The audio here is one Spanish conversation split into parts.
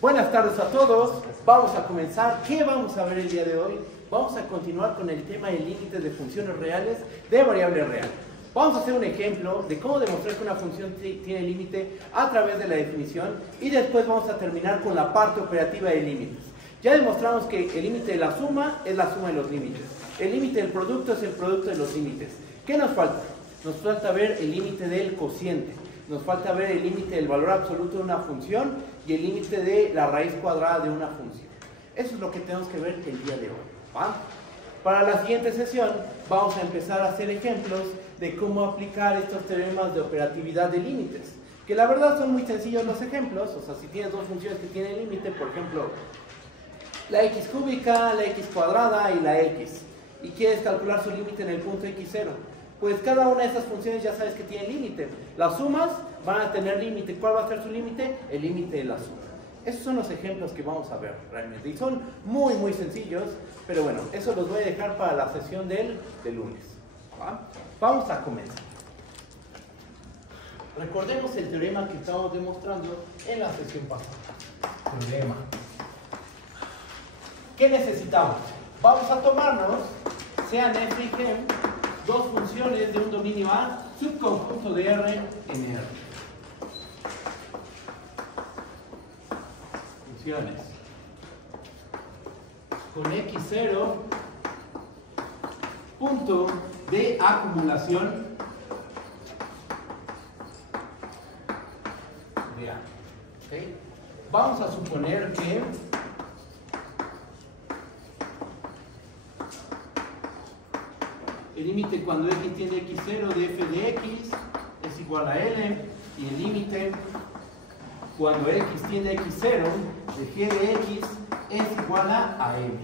Buenas tardes a todos, vamos a comenzar. ¿Qué vamos a ver el día de hoy? Vamos a continuar con el tema de límites de funciones reales de variable real. Vamos a hacer un ejemplo de cómo demostrar que una función tiene límite a través de la definición y después vamos a terminar con la parte operativa de límites. Ya demostramos que el límite de la suma es la suma de los límites. El límite del producto es el producto de los límites. ¿Qué nos falta? Nos falta ver el límite del cociente. Nos falta ver el límite del valor absoluto de una función y el límite de la raíz cuadrada de una función. Eso es lo que tenemos que ver el día de hoy, ¿va? Para la siguiente sesión vamos a empezar a hacer ejemplos de cómo aplicar estos teoremas de operatividad de límites. Que la verdad son muy sencillos los ejemplos. O sea, si tienes dos funciones que tienen límite, por ejemplo, la x cúbica, la x cuadrada y la x, y quieres calcular su límite en el punto x0, pues cada una de esas funciones ya sabes que tiene límite. Las sumas van a tener límite. ¿Cuál va a ser su límite? El límite de la suma. Esos son los ejemplos que vamos a ver realmente. Y son muy sencillos, pero bueno, eso los voy a dejar para la sesión del lunes. ¿Va? Vamos a comenzar. Recordemos el teorema que estábamos demostrando en la sesión pasada. Teorema. ¿Qué necesitamos? Vamos a tomarnos, sean f y g, dos funciones de un dominio A, subconjunto de R en R. Funciones con x0, punto de acumulación de A. ¿Okay? Vamos a suponer que el límite cuando x tiende a x0 de f de x es igual a L, y el límite cuando x tiende a x0 de g de x es igual a m.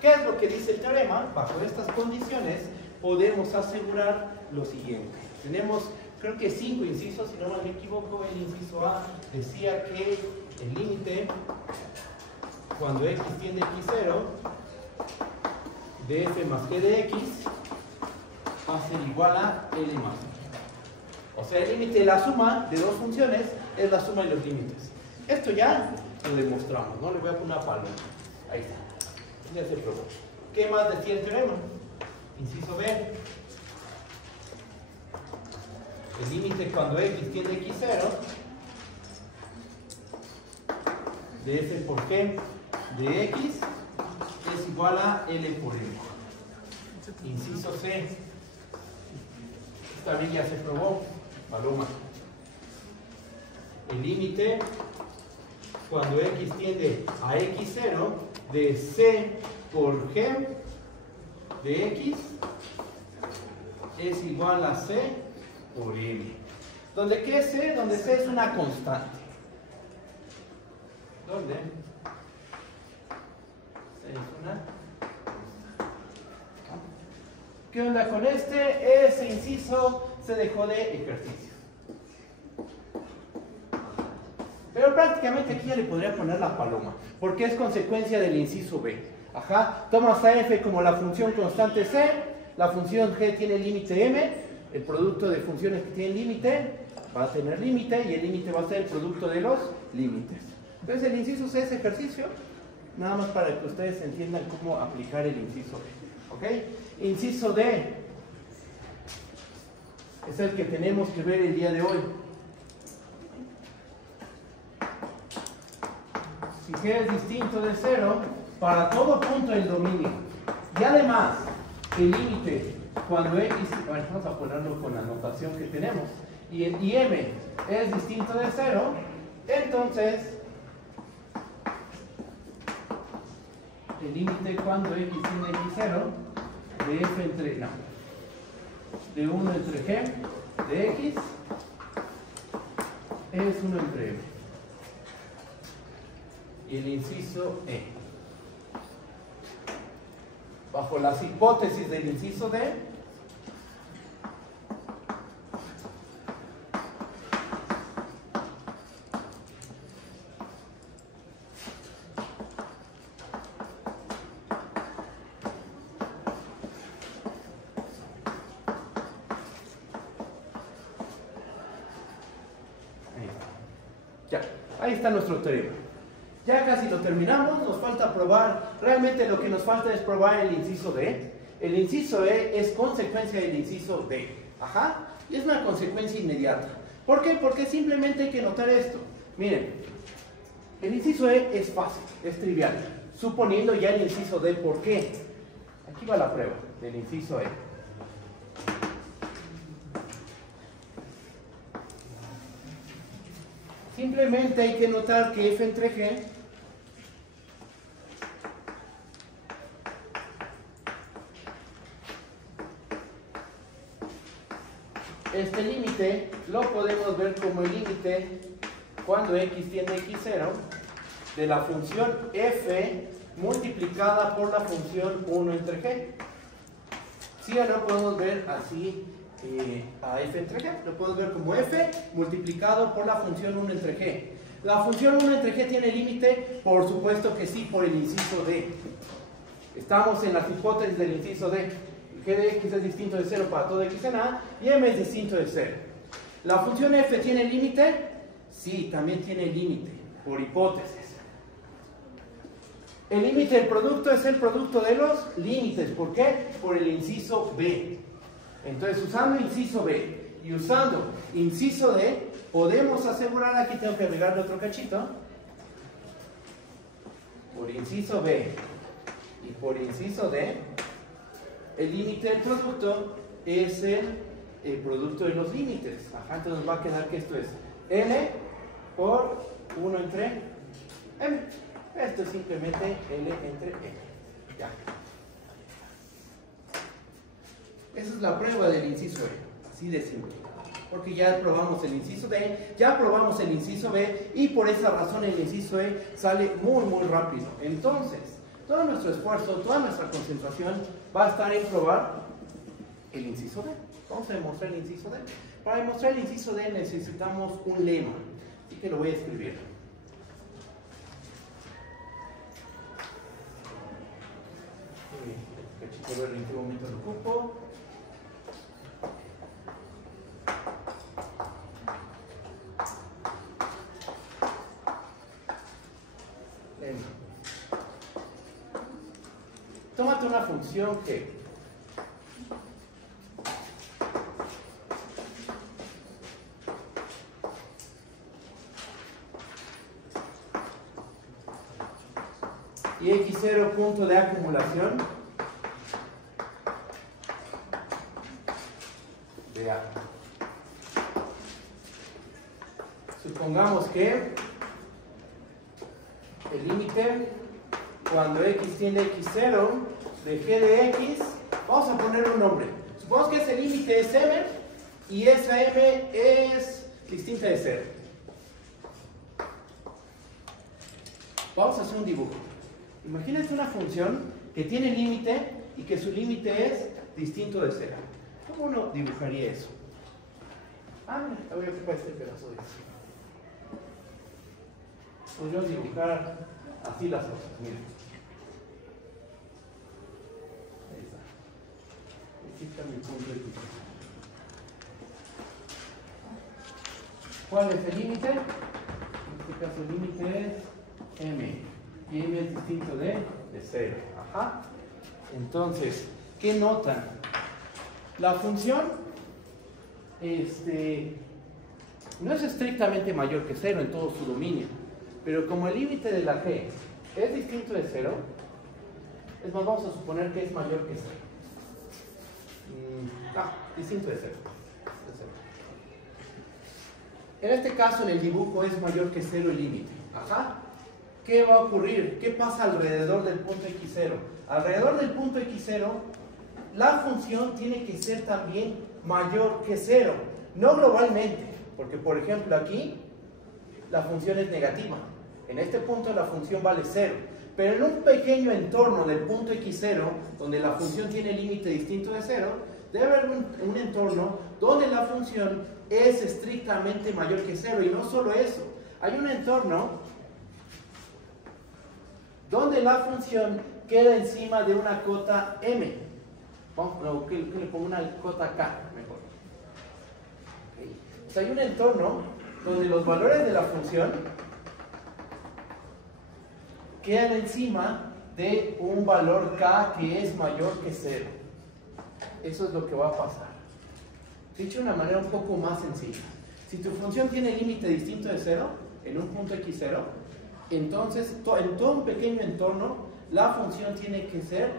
¿Qué es lo que dice el teorema? Bajo estas condiciones podemos asegurar lo siguiente. Tenemos, creo que 5 incisos, si no me equivoco. El inciso A decía que el límite cuando x tiende a x0 de f más g de x va a ser igual a L más M. O sea, el límite de la suma de dos funciones es la suma de los límites. Esto ya lo demostramos, ¿no? Le voy a poner una paloma. Ahí está. Ya se probó. ¿Qué más decía el teorema? Inciso B. El límite cuando x tiende a x0 de f por g de x es igual a L por M. Inciso C. Esta vez ya se probó, paloma. El límite cuando x tiende a x0 de c por g de x es igual a c por m. ¿Dónde qué es c? Donde c es una constante. ¿Dónde? C es una. ¿Qué onda con este? Ese inciso se dejó de ejercicio. Pero prácticamente aquí ya le podría poner la paloma, porque es consecuencia del inciso B. Ajá, tomas a f como la función constante c, la función g tiene límite m, el producto de funciones que tienen límite va a tener límite y el límite va a ser el producto de los límites. Entonces el inciso c es ejercicio, nada más para que ustedes entiendan cómo aplicar el inciso B. ¿Ok? Inciso D es el que tenemos que ver el día de hoy. Si g es distinto de 0 para todo punto del dominio, y además el límite cuando x, bueno, vamos a ponerlo con la notación que tenemos, y m es distinto de 0, entonces el límite cuando x tiende a x0 de f entre, no, de 1 entre g de x es 1 entre m. Y el inciso E. Bajo las hipótesis del inciso D, ahí ahí está nuestro teorema. Ya casi lo terminamos, nos falta probar, realmente lo que nos falta es probar el inciso D. El inciso E es consecuencia del inciso D. Ajá, y es una consecuencia inmediata. ¿Por qué? Porque simplemente hay que notar esto. Miren, el inciso E es fácil, es trivial, suponiendo ya el inciso D. ¿Por qué? Aquí va la prueba del inciso E. Simplemente hay que notar que F entre G este límite lo podemos ver como el límite cuando x tiende a x0 de la función f multiplicada por la función 1 entre g. ¿Sí o no podemos ver así a f entre g? Lo podemos ver como f multiplicado por la función 1 entre g. ¿La función 1 entre g tiene límite? Por supuesto que sí, por el inciso d. Estamos en las hipótesis del inciso d. G de x es distinto de 0 para todo x en A y m es distinto de 0. ¿La función f tiene límite? Sí, también tiene límite, por hipótesis. El límite del producto es el producto de los límites. ¿Por qué? Por el inciso b. Entonces, usando inciso b y usando inciso d, podemos asegurar, aquí tengo que agregarle otro cachito, por inciso b y por inciso d, el límite del producto es el producto de los límites. Ajá, entonces nos va a quedar que esto es L por 1 entre M. Esto es simplemente L entre M. Ya. Esa es la prueba del inciso E. Así de simple. Porque ya probamos el inciso D, ya probamos el inciso B, y por esa razón el inciso E sale muy, muy rápido. Entonces, todo nuestro esfuerzo, toda nuestra concentración va a estar en probar el inciso D. Vamos a demostrar el inciso D. Para demostrar el inciso D necesitamos un lema. Así que lo voy a escribir. Cachito verde, ¿en qué momento lo ocupo? Tómate una función que y x0 punto de acumulación de A. Supongamos que el límite cuando x tiende a x0 de g de x, vamos a ponerle un nombre. Supongamos que ese límite es m y esa m es distinta de 0. Vamos a hacer un dibujo. Imagínate una función que tiene límite y que su límite es distinto de 0. ¿Cómo uno dibujaría eso? Mira, voy a ocupar este pedazo de eso. Podríamos dibujar así las cosas, miren. Ahí está. Aquí está mi punto de equilibrio. ¿Cuál es el límite? En este caso el límite es m. Y m es distinto de 0. Ajá. Entonces, ¿qué notan? La función no es estrictamente mayor que 0 en todo su dominio. Pero como el límite de la g es distinto de 0, es más, vamos a suponer que es mayor que 0. Distinto de 0. En este caso, en el dibujo, es mayor que 0 el límite. Ajá. ¿Qué va a ocurrir? ¿Qué pasa alrededor del punto x0? Alrededor del punto x0, la función tiene que ser también mayor que 0. No globalmente, porque por ejemplo aquí la función es negativa. En este punto la función vale 0. Pero en un pequeño entorno del punto x0, donde la función tiene límite distinto de 0, debe haber un entorno donde la función es estrictamente mayor que 0. Y no solo eso, hay un entorno donde la función queda encima de una cota m. Vamos, que le pongo una cota k, mejor. Okay. O sea, hay un entorno donde los valores de la función quedan encima de un valor k que es mayor que 0. Eso es lo que va a pasar. Dicho de una manera un poco más sencilla. Si tu función tiene límite distinto de 0, en un punto x0, entonces en todo un pequeño entorno, la función tiene que ser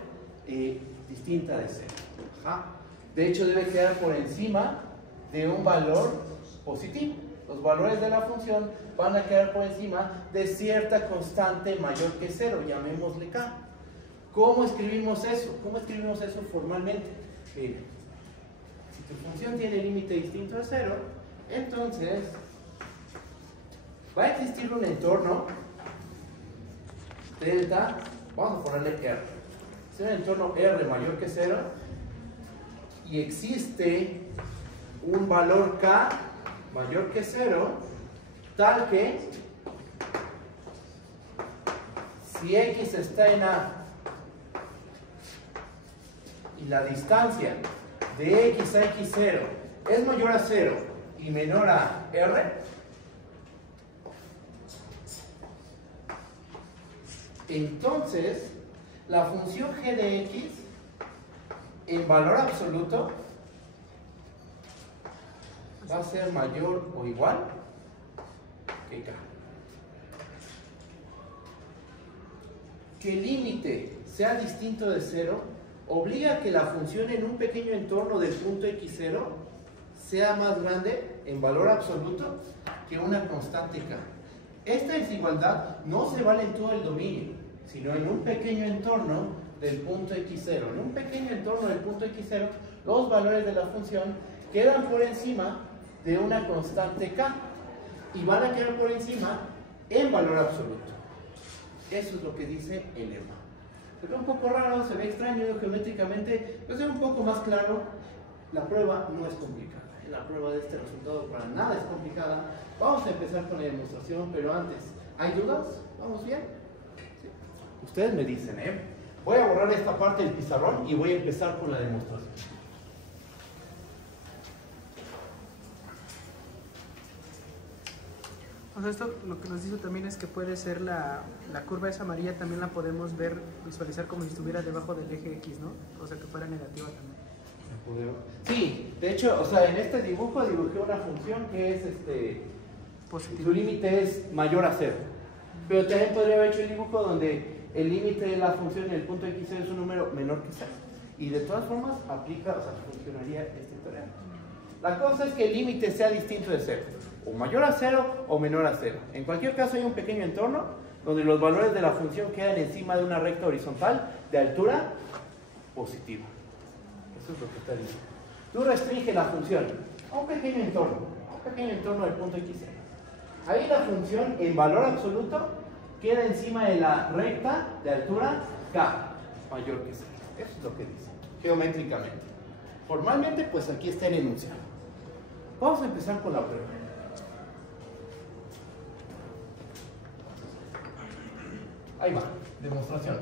distinta de 0. Ajá. De hecho, debe quedar por encima de un valor positivo. Los valores de la función van a quedar por encima de cierta constante mayor que 0, llamémosle k. ¿Cómo escribimos eso? ¿Cómo escribimos eso formalmente? Miren, si tu función tiene límite distinto de 0, entonces va a existir un entorno delta, vamos a ponerle R. Es un entorno R mayor que 0 y existe un valor k mayor que 0, tal que si x está en A y la distancia de x a x0 es mayor a 0 y menor a R, entonces la función g de x en valor absoluto va a ser mayor o igual que k. Que el límite sea distinto de 0 obliga a que la función en un pequeño entorno del punto x0 sea más grande en valor absoluto que una constante k. Esta desigualdad no se vale en todo el dominio, sino en un pequeño entorno del punto x0. En un pequeño entorno del punto x0, los valores de la función quedan por encima de una constante k y van a quedar por encima en valor absoluto. Eso es lo que dice el lema. Se ve un poco raro, se ve extraño geométricamente, pero se ve un poco más claro. La prueba no es complicada. La prueba de este resultado para nada es complicada. Vamos a empezar con la demostración, pero antes, ¿hay dudas? ¿Vamos bien? ¿Sí? Ustedes me dicen, ¿eh? Voy a borrar esta parte del pizarrón y voy a empezar con la demostración. O sea, esto lo que nos dice también es que puede ser la curva esa amarilla, también la podemos ver, visualizar como si estuviera debajo del eje X, ¿no? O sea, que fuera negativa también. Sí, de hecho, o sea, en este dibujo dibujé una función que es positivo. Su límite es mayor a 0. Pero también podría haber hecho el dibujo donde el límite de la función en el punto x0 es un número menor que 0. Y de todas formas aplica, o sea, funcionaría este teorema. La cosa es que el límite sea distinto de 0. O mayor a 0 o menor a 0. En cualquier caso hay un pequeño entorno donde los valores de la función quedan encima de una recta horizontal de altura positiva. Eso es lo que está diciendo. Tú restringes la función a un pequeño entorno del punto x0. Ahí la función en valor absoluto queda encima de la recta de altura k mayor que 0. Eso es lo que dice, geométricamente. Formalmente, pues aquí está el enunciado. Vamos a empezar con la prueba. Ahí va, demostración.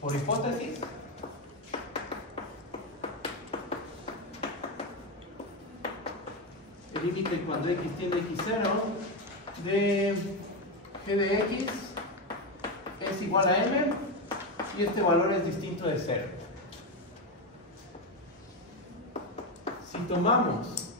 Por hipótesis, el límite cuando x tiende a x0 de g de x es igual a m y este valor es distinto de 0. Si tomamos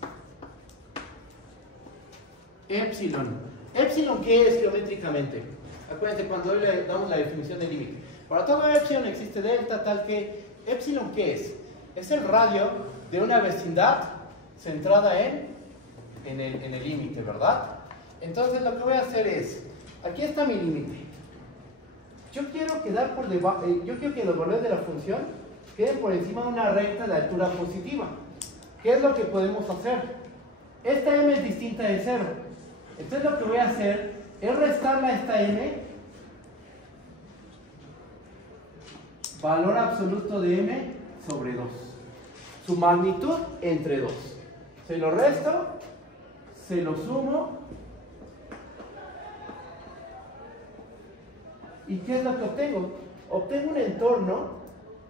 epsilon, ¿epsilon qué es geométricamente? Acuérdense cuando hoy le damos la definición de límite. Para todo epsilon existe delta, tal que epsilon ¿qué es? Es el radio de una vecindad centrada en el límite, ¿verdad? Entonces lo que voy a hacer es, aquí está mi límite. Yo quiero quedar por debajo, yo quiero que los valores de la función queden por encima de una recta de altura positiva. ¿Qué es lo que podemos hacer? Esta m es distinta de 0. Entonces lo que voy a hacer es restarle a esta m valor absoluto de m sobre 2. Su magnitud entre 2. Se lo resto, se lo sumo. ¿Y qué es lo que obtengo? Obtengo un entorno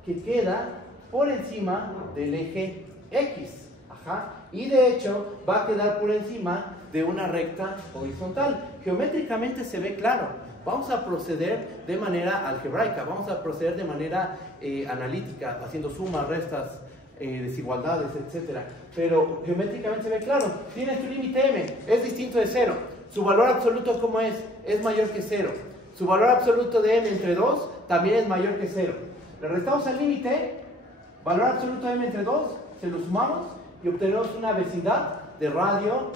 que queda por encima del eje X. Ajá. Y de hecho va a quedar por encima de una recta horizontal. Geométricamente se ve claro. Vamos a proceder de manera algebraica, vamos a proceder de manera analítica, haciendo sumas, restas, desigualdades, etc. Pero geométricamente se ve claro. Tienes tu límite m, es distinto de 0. Su valor absoluto, ¿cómo es? Es mayor que 0. Su valor absoluto de m entre 2 también es mayor que 0. Le restamos al límite, valor absoluto de m entre 2, se lo sumamos y obtenemos una vecindad de radio,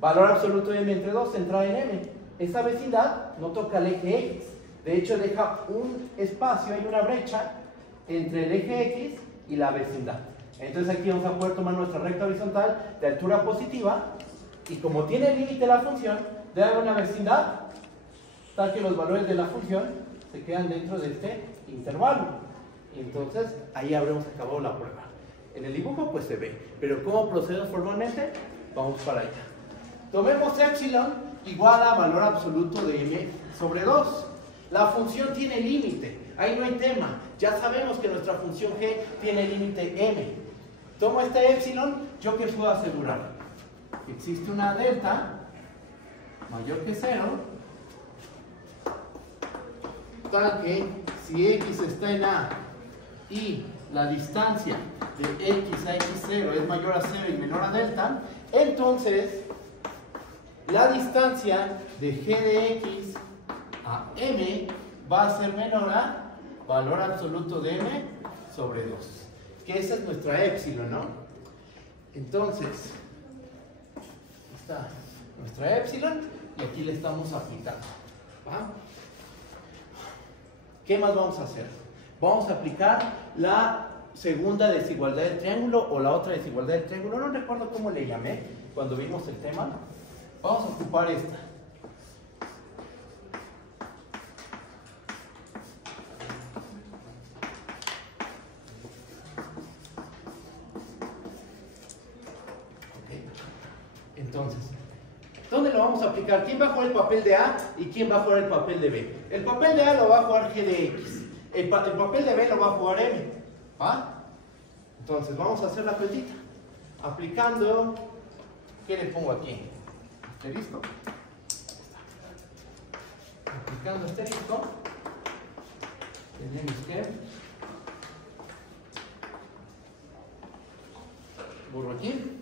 valor absoluto de m entre 2 centrada en m. Esa vecindad no toca el eje X. De hecho, deja un espacio, hay una brecha entre el eje X y la vecindad. Entonces aquí vamos a poder tomar nuestra recta horizontal de altura positiva y como tiene el límite la función, debe una vecindad tal que los valores de la función se quedan dentro de este intervalo. Entonces ahí habremos acabado la prueba. En el dibujo pues se ve, pero ¿cómo procedemos formalmente? Vamos para allá. Tomemos epsilon igual a valor absoluto de m sobre 2. La función tiene límite, ahí no hay tema. Ya sabemos que nuestra función g tiene límite m. Tomo este epsilon, ¿yo qué puedo asegurar? Existe una delta mayor que 0, tal que si x está en a y la distancia de x a x0 es mayor a 0 y menor a delta, entonces la distancia de g de x a m va a ser menor a valor absoluto de m sobre 2. Que esa es nuestra epsilon, ¿no? Entonces, está nuestra epsilon y aquí le estamos aplicando. ¿Va? ¿Qué más vamos a hacer? Vamos a aplicar la segunda desigualdad del triángulo o la otra desigualdad del triángulo. No recuerdo cómo le llamé cuando vimos el tema. Vamos a ocupar esta. Okay. Entonces, ¿dónde lo vamos a aplicar? ¿Quién va a jugar el papel de A y quién va a jugar el papel de B? El papel de A lo va a jugar G de X. El papel de B lo va a jugar M. ¿Va? Entonces, vamos a hacer la cuentita. Aplicando, ¿qué le pongo aquí? Asterisco. Aplicando asterisco, tenemos que borro aquí.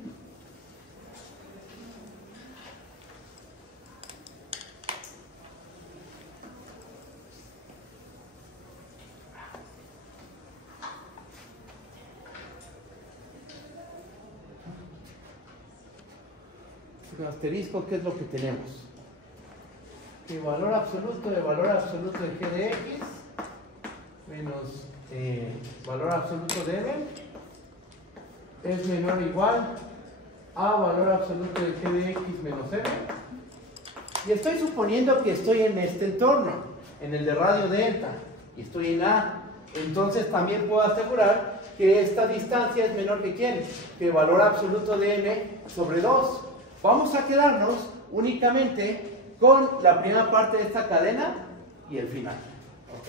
Con asterisco, ¿qué es lo que tenemos? Que valor absoluto de valor absoluto de g de x menos valor absoluto de m es menor o igual a valor absoluto de g de x menos m. Y estoy suponiendo que estoy en este entorno, en el de radio delta, y estoy en A. Entonces también puedo asegurar que esta distancia es menor que ¿quién? Que el valor absoluto de m sobre 2. Vamos a quedarnos únicamente con la primera parte de esta cadena y el final. ¿Ok?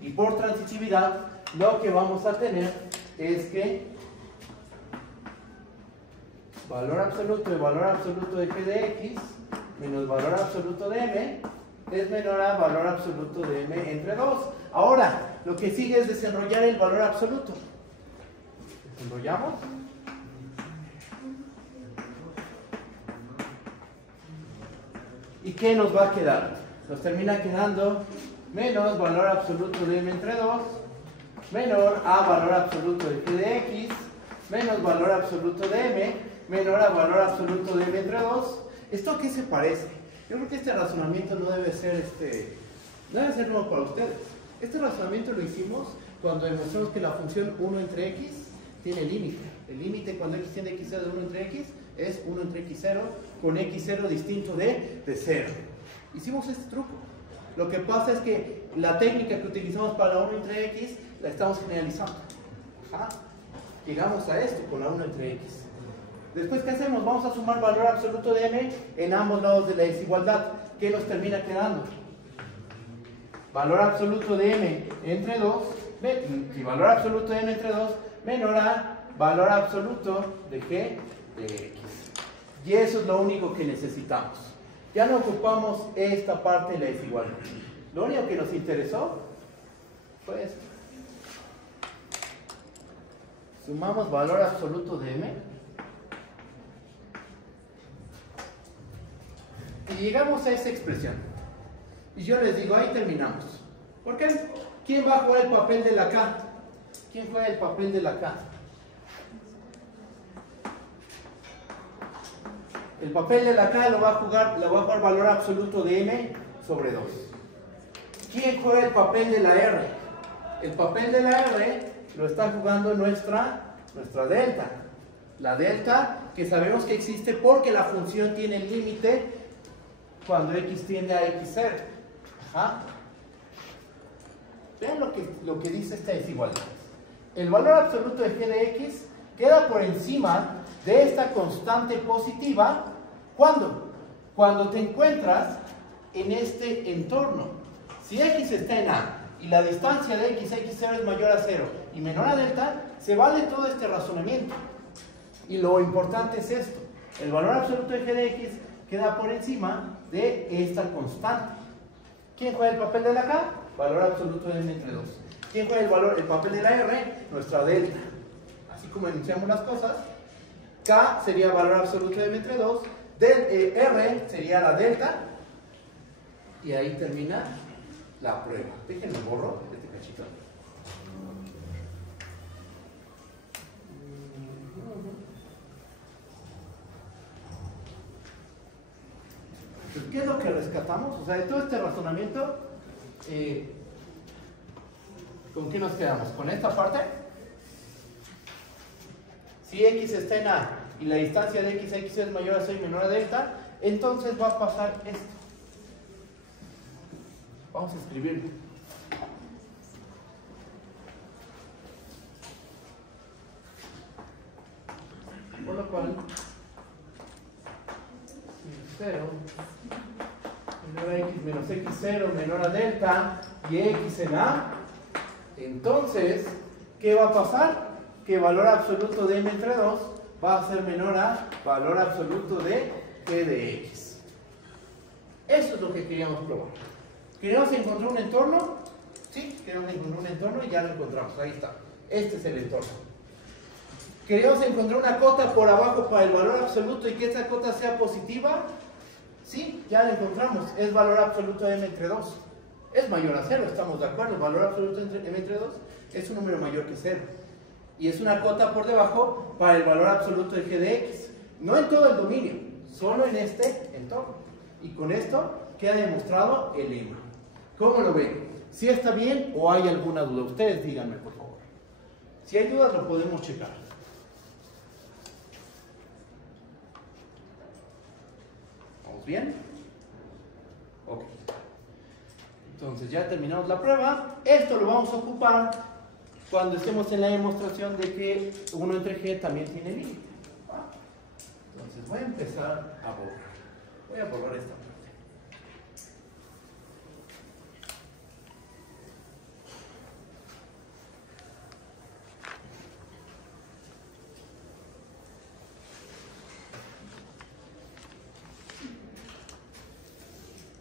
Y por transitividad, lo que vamos a tener es que valor absoluto de g de x menos valor absoluto de m es menor a valor absoluto de m entre 2. Ahora, lo que sigue es desenrollar el valor absoluto. Desenrollamos. ¿Y qué nos va a quedar? Nos termina quedando menos valor absoluto de m entre 2, menor a valor absoluto de g de x, menos valor absoluto de m, menor a valor absoluto de m entre 2. ¿Esto a qué se parece? Yo creo que este razonamiento no debe ser nuevo para ustedes. Este razonamiento lo hicimos cuando demostramos que la función 1 entre x tiene límite. El límite cuando x tiende a x0 de 1 entre x es 1 entre x0 con x0 distinto de 0. Hicimos este truco. Lo que pasa es que la técnica que utilizamos para la 1 entre x la estamos generalizando. Ajá. Llegamos a esto con la 1 entre x. Después, ¿qué hacemos? Vamos a sumar valor absoluto de m en ambos lados de la desigualdad. ¿Qué nos termina quedando? Valor absoluto de m entre 2 si valor absoluto de m entre 2 menor a valor absoluto de g de x. Y eso es lo único que necesitamos. Ya no ocupamos esta parte de la desigualdad. Lo único que nos interesó fue esto. Sumamos valor absoluto de m y llegamos a esa expresión. Y yo les digo, ahí terminamos. ¿Por qué? ¿Quién va a jugar el papel de la K? ¿Quién juega el papel de la K? El papel de la K lo va a jugar valor absoluto de m sobre 2. ¿Quién juega el papel de la R? El papel de la R lo está jugando nuestra delta. La delta que sabemos que existe porque la función tiene límite cuando x tiende a x0. Ajá. Vean lo que dice esta desigualdad. El valor absoluto de g de x queda por encima de esta constante positiva. ¿Cuándo? Cuando te encuentras en este entorno. Si x está en a y la distancia de x a x0 es mayor a 0 y menor a delta, se vale todo este razonamiento. Y lo importante es esto. El valor absoluto de g de x queda por encima de esta constante. ¿Quién juega el papel de la k? Valor absoluto de m entre 2. ¿Quién juega el papel de la r? Nuestra delta. Así como enunciamos las cosas, k sería valor absoluto de m entre 2, r sería la delta, y ahí termina la prueba. Déjenme borro este cachito. Entonces, ¿qué es lo que rescatamos? O sea, de todo este razonamiento, ¿con qué nos quedamos? ¿Con esta parte? Si x está en a y la distancia de x a x es mayor a 6 y menor a delta, entonces va a pasar esto. Vamos a escribirlo. Por lo cual, 0 menor a x menos x0 menor a delta y x en a, entonces, ¿qué va a pasar? Que valor absoluto de m entre 2 va a ser menor a valor absoluto de g de x. Eso es lo que queríamos probar. ¿Queríamos encontrar un entorno? Sí, queríamos encontrar un entorno y ya lo encontramos. Ahí está. Este es el entorno. ¿Queríamos encontrar una cota por abajo para el valor absoluto y que esa cota sea positiva? Sí, ya la encontramos. Es valor absoluto de m entre 2. Es mayor a 0, estamos de acuerdo. El valor absoluto de m entre 2 es un número mayor que 0. Y es una cota por debajo para el valor absoluto de g de x. No en todo el dominio, solo en este entorno. Y con esto queda demostrado el lema. ¿Cómo lo ven? ¿Si está bien o hay alguna duda? Ustedes díganme, por favor. Si hay dudas, lo podemos checar. ¿Vamos bien? Ok. Entonces ya terminamos la prueba. Esto lo vamos a ocupar cuando estemos en la demostración de que 1 entre g también tiene límite. Entonces voy a empezar a borrar. Voy a borrar esta parte.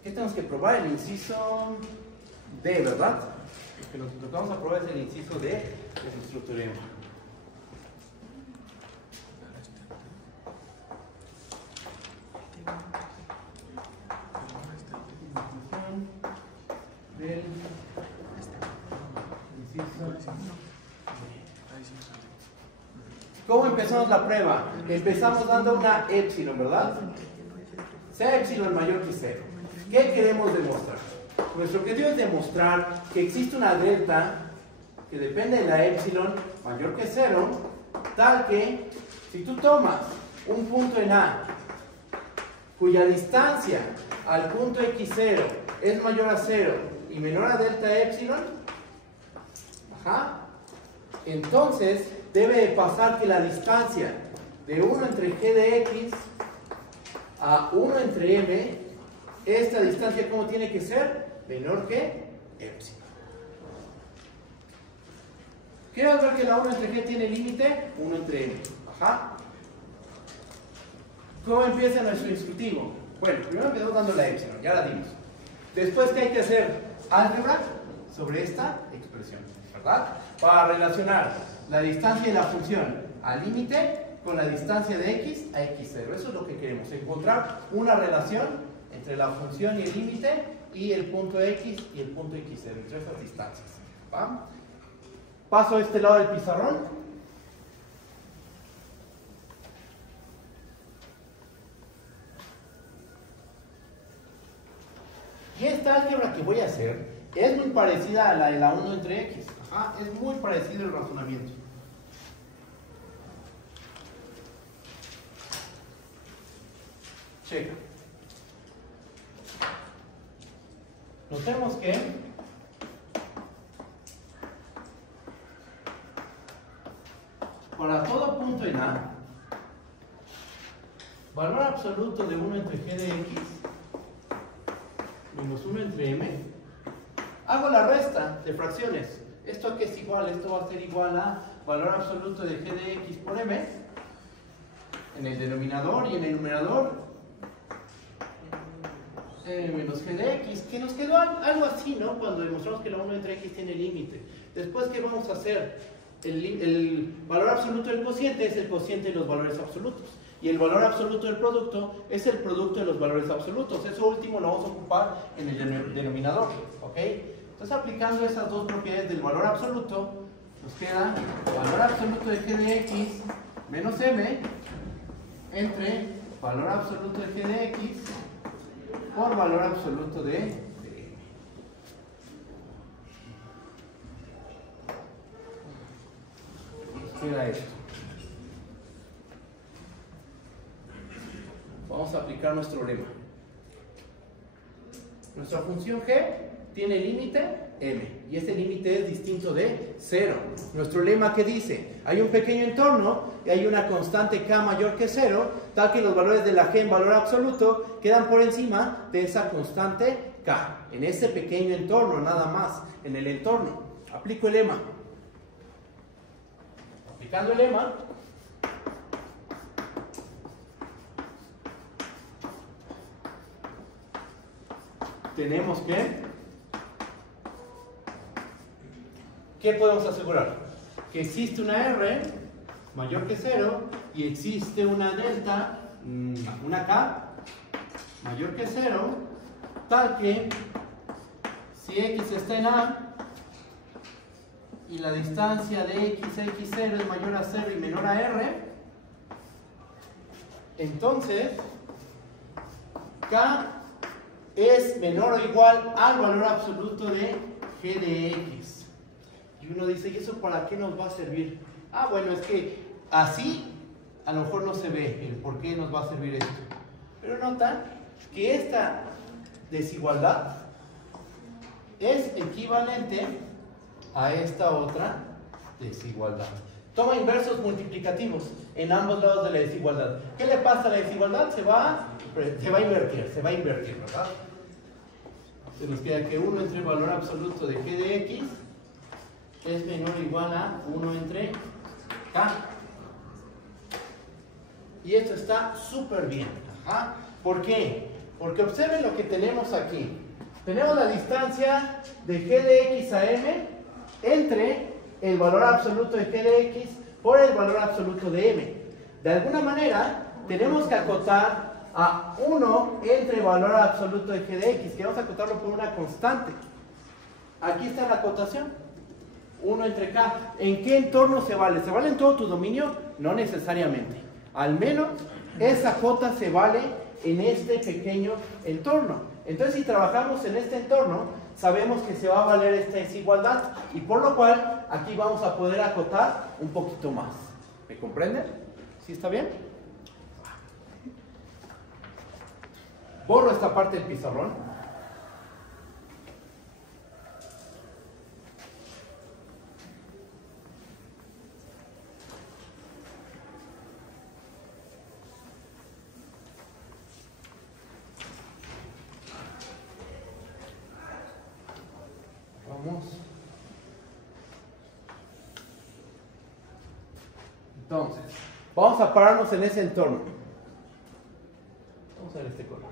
¿Qué tenemos que probar? El inciso D, ¿verdad? Lo que vamos a probar es el inciso D de nuestro teorema. Del inciso. ¿Cómo empezamos la prueba? Empezamos dando una epsilon, ¿verdad? Sea epsilon mayor que 0. ¿Qué queremos demostrar? Nuestro objetivo es demostrar que existe una delta que depende de la epsilon mayor que 0, tal que si tú tomas un punto en A cuya distancia al punto x0 es mayor a 0 y menor a delta epsilon, entonces debe de pasar que la distancia de 1 entre g de x a 1 entre m, esta distancia, ¿cómo tiene que ser? Menor que epsilon. ¿Quieres ver que la 1 entre g tiene límite? 1 entre m. Ajá. ¿Cómo empieza nuestro instructivo? Bueno, primero empezamos dando la epsilon, ya la dimos. Después, ¿qué hay que hacer? Álgebra sobre esta expresión, ¿verdad? Para relacionar la distancia de la función al límite con la distancia de x a x0. Eso es lo que queremos, encontrar una relación entre la función y el límite y el punto x y el punto x0, entre esas distancias. ¿Va? Paso a este lado del pizarrón. Y esta álgebra que voy a hacer es muy parecida a la de la 1 entre x. Ajá, es muy parecido el razonamiento. Checa. Notemos que para todo punto en A, valor absoluto de 1 entre g de x menos 1 entre m, hago la resta de fracciones. ¿Esto a qué es igual? Esto va a ser igual a valor absoluto de g de x por m en el denominador y en el numerador menos g de x, que nos quedó algo así, ¿no? Cuando demostramos que la 1 entre x tiene límite. Después, ¿qué vamos a hacer? El valor absoluto del cociente es el cociente de los valores absolutos. Y el valor absoluto del producto es el producto de los valores absolutos. Eso último lo vamos a ocupar en el denominador. ¿Ok? Entonces, aplicando esas dos propiedades del valor absoluto, nos queda valor absoluto de g de x menos m entre valor absoluto de g de x por valor absoluto de m. Nos queda esto. Vamos a aplicar nuestro lema. Nuestra función g tiene límite m, y ese límite es distinto de 0. Nuestro lema, ¿qué dice? Hay un pequeño entorno y hay una constante k mayor que 0, tal que los valores de la g en valor absoluto quedan por encima de esa constante k, en ese pequeño entorno, nada más, en el entorno. Aplico el lema. Aplicando el lema, tenemos que, ¿qué podemos asegurar? Que existe una R mayor que 0 y existe una delta, una K mayor que 0, tal que si X está en A y la distancia de X a X0 es mayor a 0 y menor a R, entonces K es menor o igual al valor absoluto de g de x. Y uno dice, ¿y eso para qué nos va a servir? Ah, bueno, es que así a lo mejor no se ve el por qué nos va a servir esto. Pero nota que esta desigualdad es equivalente a esta otra desigualdad. Toma inversos multiplicativos en ambos lados de la desigualdad. ¿Qué le pasa a la desigualdad? Se va a invertir, ¿verdad? Se nos queda que 1 entre el valor absoluto de g de x es menor o igual a 1 entre k. Y esto está súper bien. Ajá. ¿Por qué? Porque observen lo que tenemos aquí. Tenemos la distancia de g de x a m entre el valor absoluto de g de x por el valor absoluto de m. De alguna manera, tenemos que acotar a 1 entre el valor absoluto de g de x, que vamos a acotarlo por una constante. Aquí está la acotación. 1 entre k. ¿En qué entorno se vale? ¿Se vale en todo tu dominio? No necesariamente. Al menos esa j se vale en este pequeño entorno. Entonces, si trabajamos en este entorno, sabemos que se va a valer esta desigualdad, y por lo cual aquí vamos a poder acotar un poquito más. ¿Me comprenden? ¿Sí está bien? Borro esta parte del pizarrón. Vamos Entonces, vamos a pararnos en ese entorno. Vamos a ver este color.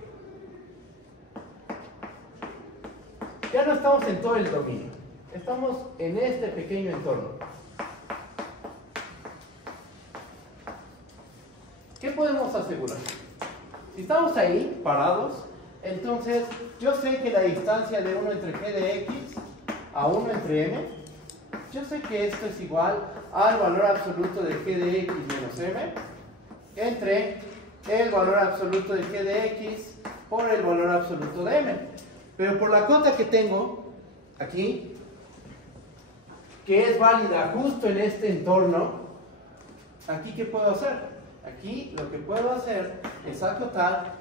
Ya no estamos en todo el dominio. Estamos en este pequeño entorno. ¿Qué podemos asegurar? Si estamos ahí, parados, entonces yo sé que la distancia de 1 entre g de x a 1 entre m, yo sé que esto es igual al valor absoluto de g de x menos m entre el valor absoluto de g de x por el valor absoluto de m. Pero por la cota que tengo aquí, que es válida justo en este entorno, aquí ¿qué puedo hacer? Aquí lo que puedo hacer es acotar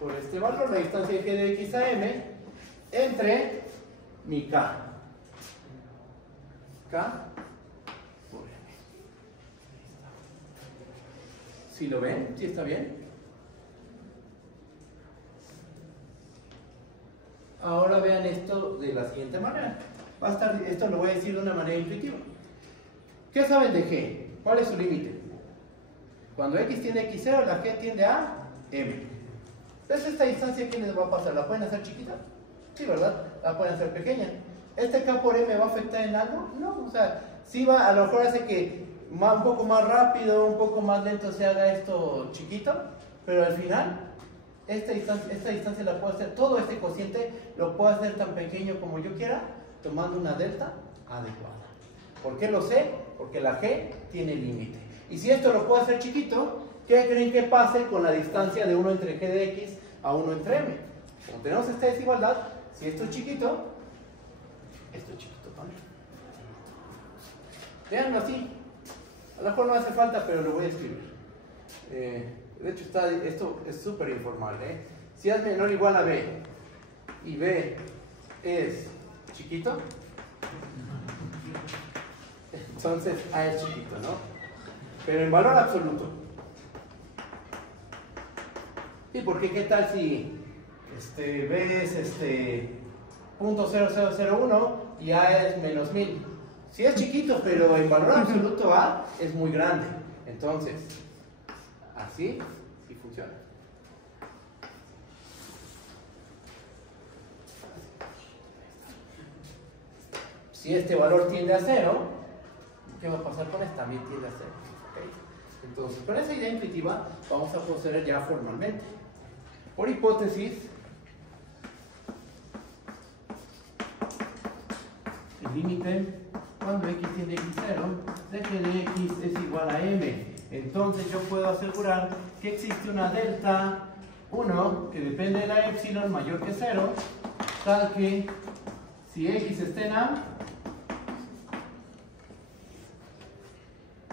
por este valor la distancia de g de x a m entre mi k. K por m. ¿Sí lo ven? ¿Sí está bien? Ahora vean esto de la siguiente manera. Va a estar, esto lo voy a decir de una manera intuitiva. ¿Qué saben de g? ¿Cuál es su límite? Cuando x tiende a x0, la g tiende a m. Entonces, esta distancia, ¿qué les va a pasar? ¿La pueden hacer chiquita? Sí, ¿verdad? La pueden hacer pequeña. ¿Este k por m va a afectar en algo? No, o sea, sí va, a lo mejor hace que un poco más rápido, un poco más lento se haga esto chiquito, pero al final, esta distancia la puedo hacer, todo este cociente lo puedo hacer tan pequeño como yo quiera, tomando una delta adecuada. ¿Por qué lo sé? Porque la g tiene límite. Y si esto lo puedo hacer chiquito, ¿qué creen que pase con la distancia de 1 entre g de x a 1 entre m? Como tenemos esta desigualdad, si esto es chiquito también. Veanlo así. A lo mejor no hace falta, pero lo voy a escribir. De hecho, esto es súper informal. Si A es menor o igual a B y B es chiquito, entonces A es chiquito, ¿no? Pero en valor absoluto. ¿Y por qué? ¿Qué tal si B es 0.0001 y A es menos 1000? Sí es chiquito, pero en valor absoluto A es muy grande. Entonces, así sí funciona. Si este valor tiende a 0, ¿qué va a pasar con este? También tiende a 0. ¿Okay? Entonces, con esa idea intuitiva vamos a proceder ya formalmente. Por hipótesis, el límite cuando x tiende a x0 de g de x es igual a m. Entonces yo puedo asegurar que existe una delta 1 que depende de la epsilon mayor que 0, tal que si x está en A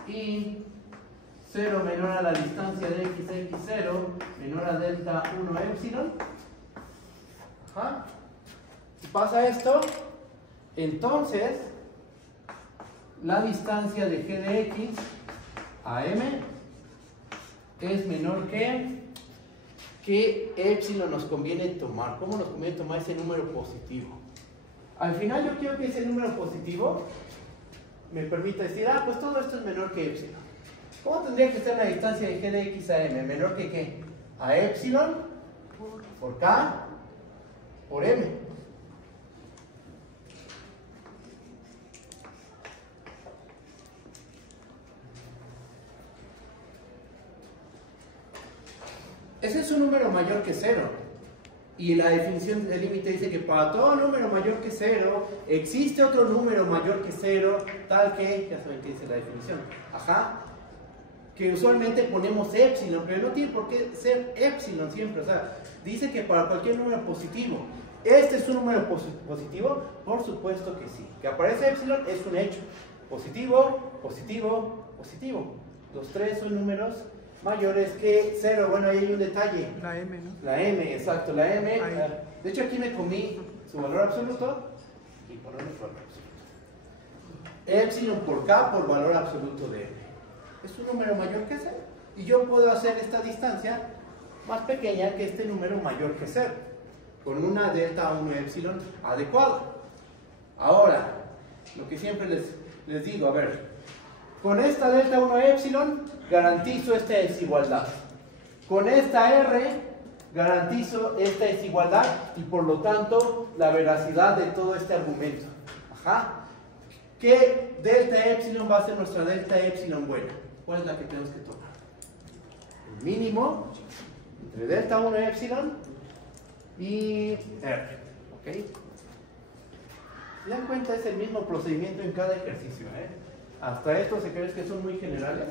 y 0 menor a la distancia de x a x0 menor a delta 1 epsilon, si pasa esto, entonces la distancia de g de x a m es menor que epsilon nos conviene tomar. ¿Cómo nos conviene tomar ese número positivo? Al final yo quiero que ese número positivo me permita decir, pues todo esto es menor que epsilon. ¿Cómo tendría que ser la distancia de g de x a m? ¿Menor que qué? A epsilon por k por m. Ese es un número mayor que 0. Y la definición del límite dice que para todo número mayor que 0 existe otro número mayor que 0, tal que, ya saben qué dice la definición, que usualmente ponemos epsilon, pero no tiene por qué ser epsilon siempre, o sea, dice que para cualquier número positivo. ¿Este es un número positivo? Por supuesto que sí. Que aparece epsilon es un hecho. Positivo, positivo, positivo. Los tres son números mayores que 0. Bueno, ahí hay un detalle. La m, ¿no? La m, exacto, la m. Ahí. De hecho, aquí me comí su valor absoluto y por valor absoluto. Epsilon por k por valor absoluto de m. Es un número mayor que 0. Y yo puedo hacer esta distancia más pequeña que este número mayor que 0. Con una delta 1 epsilon adecuada. Ahora, lo que siempre les digo, a ver, Con esta delta 1 epsilon garantizo esta desigualdad. Con esta R garantizo esta desigualdad y por lo tanto la veracidad de todo este argumento. Ajá. ¿Qué delta epsilon va a ser nuestra delta epsilon buena? ¿Cuál es la que tenemos que tomar? El mínimo entre delta 1 epsilon y R. ¿Ok? ¿Se dan cuenta? Es el mismo procedimiento en cada ejercicio. Hasta estos ejercicios que son muy generales.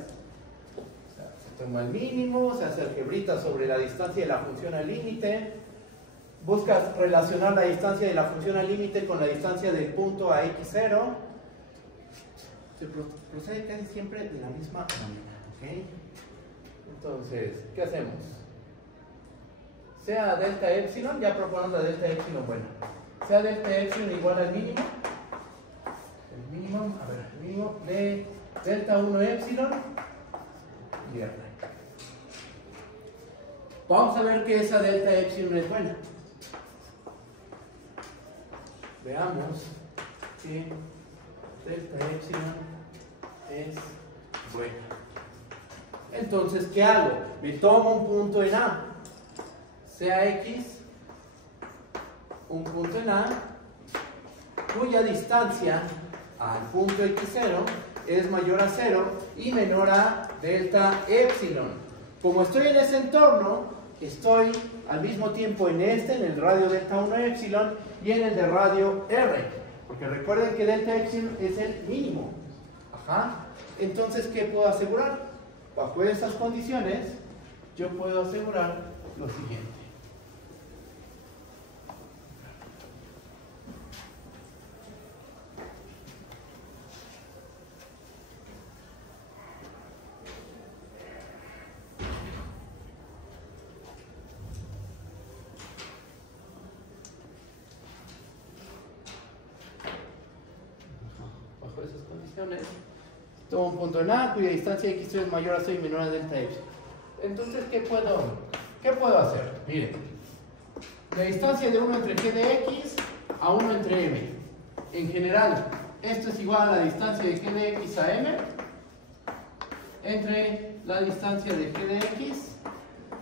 O sea, se toma el mínimo, se hace algebrita sobre la distancia de la función al límite. Buscas relacionar la distancia de la función al límite con la distancia del punto a x0. Se procede casi siempre de la misma manera. ¿Ok? Entonces, ¿qué hacemos? Sea delta epsilon, ya proponemos la delta epsilon buena. Sea delta epsilon igual al mínimo. El mínimo de delta 1 epsilon y R. Vamos a ver que esa delta epsilon es buena. Veamos que delta epsilon es buena. Entonces, ¿qué hago? Me tomo un punto en A, sea X, un punto en A, cuya distancia al punto x0 es mayor a 0 y menor a delta epsilon. Como estoy en ese entorno, estoy al mismo tiempo en el radio delta 1 epsilon y en el de radio R, porque recuerden que delta epsilon es el mínimo. Ajá. Entonces, ¿qué puedo asegurar? Bajo esas condiciones, yo puedo asegurar lo siguiente. Bajo esas condiciones, tomo un punto en A cuya distancia de x3 es mayor a 6 y menor a delta epsilon. Entonces, ¿qué puedo hacer? Miren, la distancia de 1 entre g de x a 1 entre m. En general, esto es igual a la distancia de g de x a m entre la distancia de g de x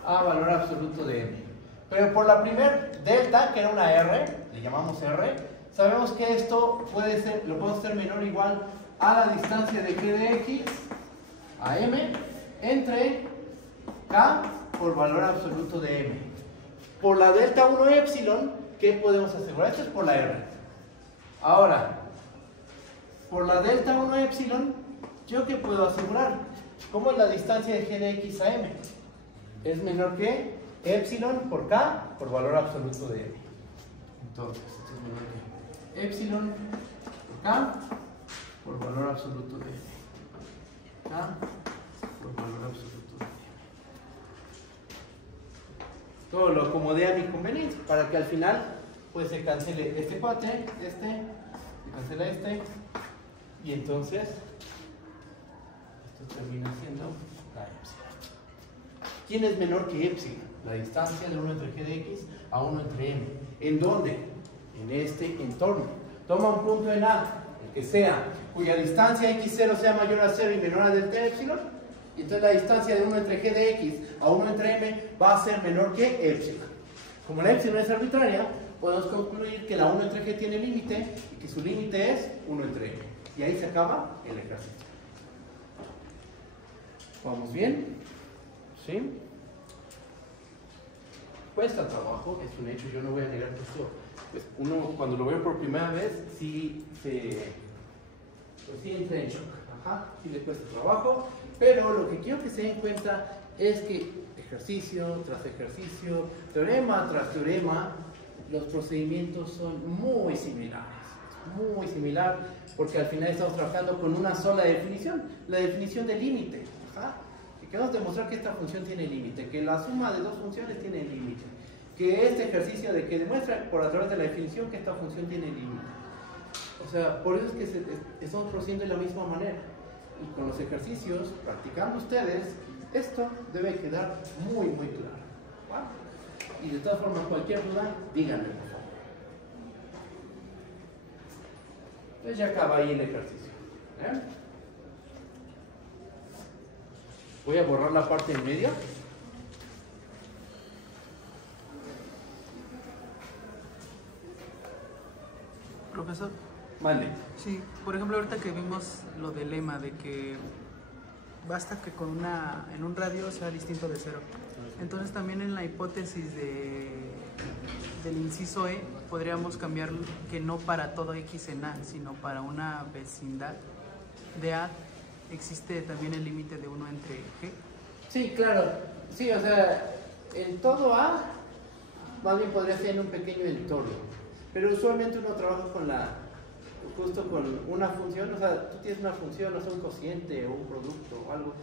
a valor absoluto de m. Pero por la primer delta, que era una r, le llamamos r, sabemos que esto puede ser, lo podemos hacer menor o igual a la distancia de g de x a m entre k por valor absoluto de m. Por la delta 1 epsilon, ¿qué podemos asegurar? Esto es por la r. Ahora, por la delta 1 epsilon, ¿yo qué puedo asegurar? ¿Cómo es la distancia de g de x a m? Es menor que epsilon por k por valor absoluto de m. Entonces, esto es menor que epsilon por k por valor absoluto de m. K por valor absoluto de m. Todo lo acomodé a mi conveniencia para que al final pues se cancele este cuate, se cancela este, y entonces esto termina siendo la epsilon. ¿Quién es menor que epsilon? La distancia de 1 entre g de x a 1 entre m. ¿En dónde? En este entorno. Toma un punto en A, el que sea, cuya distancia x0 sea mayor a 0 y menor a delta epsilon. Y entonces la distancia de 1 entre g de x a 1 entre m va a ser menor que epsilon. Como la epsilon es arbitraria, podemos concluir que la 1 entre g tiene límite y que su límite es 1 entre m. Y ahí se acaba el ejercicio. ¿Vamos bien? ¿Sí? Cuesta trabajo, es un hecho, yo no voy a negar que esto, pues uno cuando lo ve por primera vez, sí entra en shock. Ajá, sí le cuesta trabajo, pero lo que quiero que se den cuenta es que ejercicio tras ejercicio, teorema tras teorema, los procedimientos son muy similares. Muy similar, porque al final estamos trabajando con una sola definición, la definición de límite. Ajá. Que queremos demostrar que esta función tiene límite, que la suma de dos funciones tiene límite, que este ejercicio de que demuestra por a través de la definición que esta función tiene límite. O sea, por eso es que estamos procediendo de la misma manera. Y con los ejercicios, practicando ustedes, esto debe quedar muy, muy claro. ¿Va? Y de todas formas, cualquier duda, díganme, por favor. Entonces ya acaba ahí el ejercicio. Voy a borrar la parte en medio. Profesor. Vale. Sí, por ejemplo, ahorita que vimos lo del lema de que basta que en un radio sea distinto de cero. Entonces también en la hipótesis del inciso E podríamos cambiar que no para todo X en A, sino para una vecindad de A existe también el límite de 1 entre G. Sí, claro. Sí, o sea, en todo A, más bien podría ser en un pequeño entorno. Pero usualmente uno trabaja justo con una función, o sea, tú tienes una función, o sea, un cociente o un producto o algo,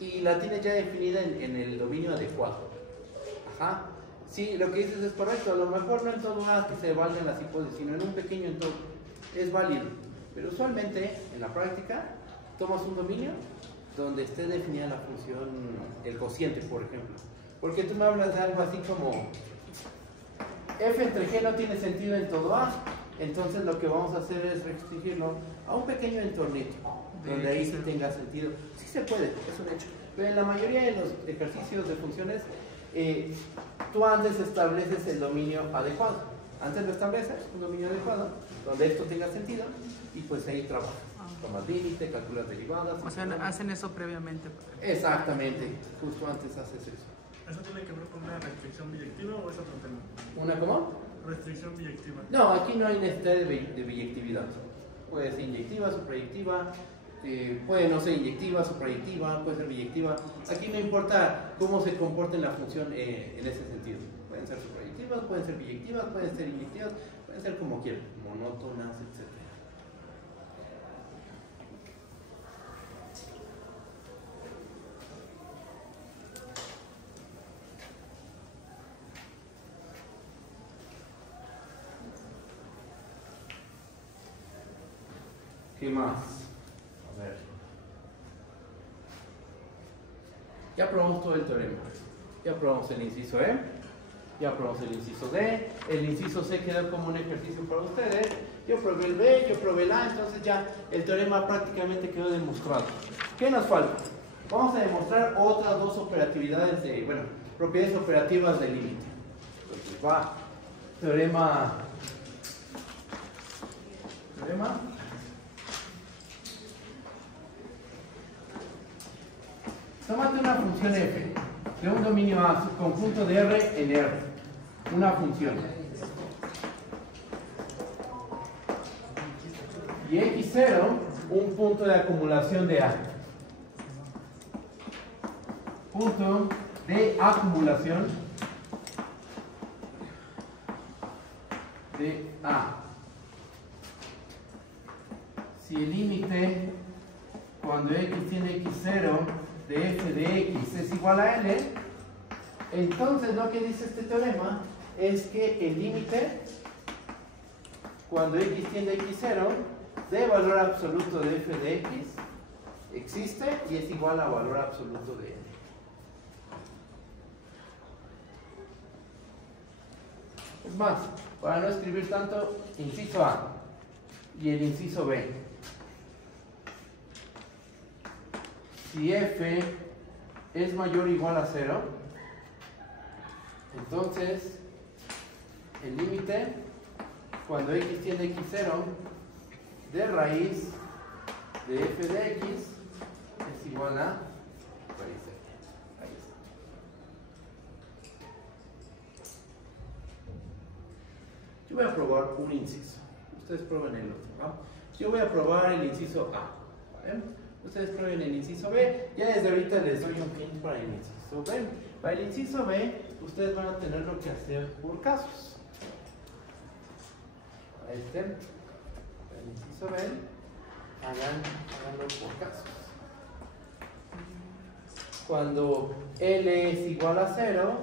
y la tienes ya definida en el dominio adecuado. Ajá. Sí, lo que dices es correcto, a lo mejor no en todo A que se valgan las hipótesis, sino en un pequeño entorno. Es válido. Pero usualmente, en la práctica, tomas un dominio donde esté definida la función, el cociente, por ejemplo. Porque tú me hablas de algo así como f entre g no tiene sentido en todo A, entonces lo que vamos a hacer es restringirlo a un pequeño entornito, donde ahí sí tenga sentido. Sí se puede, es un hecho. Pero en la mayoría de los ejercicios de funciones, tú antes estableces el dominio adecuado. Antes lo estableces, un dominio adecuado, donde esto tenga sentido, y pues ahí trabajas. Tomas límite, calculas derivadas. O sea, hacen eso previamente. Exactamente, justo antes haces eso. ¿Eso tiene que ver con una restricción biyectiva o es otro tema? ¿Una cómo? Restricción biyectiva. No, aquí no hay necesidad de biyectividad. Puede ser inyectiva, suprayectiva, puede no ser inyectiva, suprayectiva, puede ser biyectiva. Aquí no importa cómo se comporte la función en ese sentido. Pueden ser suprayectivas, pueden ser biyectivas, pueden ser inyectivas, pueden ser como quieran, monótonas, etc. ¿Qué más? A ver. Ya probamos todo el teorema. Ya probamos el inciso E. Ya probamos el inciso D. El inciso C quedó como un ejercicio para ustedes. Yo probé el B, yo probé el A. Entonces ya el teorema prácticamente quedó demostrado. ¿Qué nos falta? Vamos a demostrar otras dos operatividades propiedades operativas del límite. Entonces va teorema. Tómate una función f de un dominio A, subconjunto de R en R. Una función. Y x0, un punto de acumulación de A. Punto de acumulación de A. Si el límite cuando x tiene x0 de f de x es igual a L, entonces lo que dice este teorema es que el límite cuando x tiende a x0 de valor absoluto de f de x existe y es igual a valor absoluto de L. Es más, para no escribir tanto, inciso A y el inciso B. Si f es mayor o igual a 0, entonces el límite cuando x tiende a x0 de raíz de f de x es igual a raíz de x. Ahí está. Yo voy a probar un inciso. Ustedes prueben el otro. ¿Va? Yo voy a probar el inciso A. ¿Vale? Ustedes prueben el inciso B. Ya desde ahorita les doy un hint para el inciso B. Para el inciso B, ustedes van a tenerlo que hacer por casos. Para el inciso B, háganlo por casos. Cuando L es igual a 0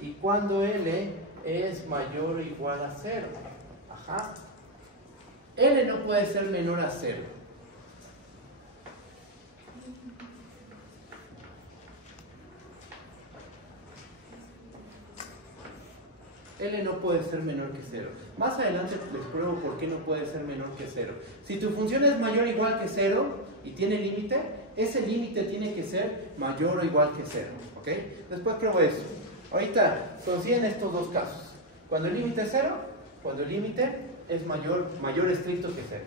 y cuando L es mayor o igual a 0. Ajá. L no puede ser menor a 0. L no puede ser menor que 0. Más adelante les pruebo por qué no puede ser menor que 0. Si tu función es mayor o igual que 0, y tiene límite, ese límite tiene que ser mayor o igual que 0. ¿Ok? Después pruebo eso. Ahorita consiguen estos dos casos. Cuando el límite es 0, cuando el límite es mayor estricto que 0.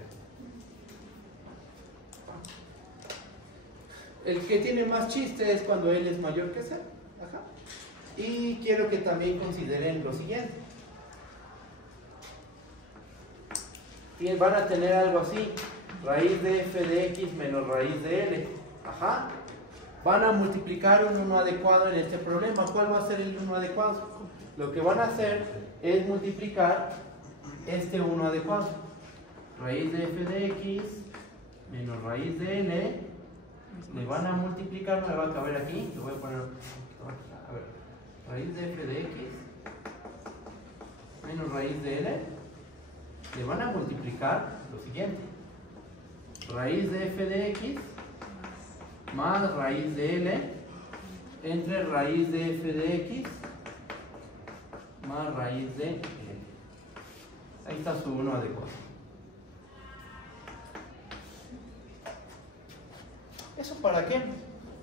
El que tiene más chiste es cuando L es mayor que 0. Ajá. Y quiero que también consideren lo siguiente. Y van a tener algo así. Raíz de f de x menos raíz de L. Ajá. Van a multiplicar un 1 adecuado en este problema. ¿Cuál va a ser el 1 adecuado? Lo que van a hacer es multiplicar este 1 adecuado. Raíz de f de x menos raíz de L. Le van a multiplicar, no me va a caber aquí. Lo voy a poner. A ver. Raíz de f de x menos raíz de L. Le van a multiplicar lo siguiente. Raíz de f de x más raíz de L entre raíz de f de x más raíz de L. Ahí está su 1 adecuado. ¿Eso para qué?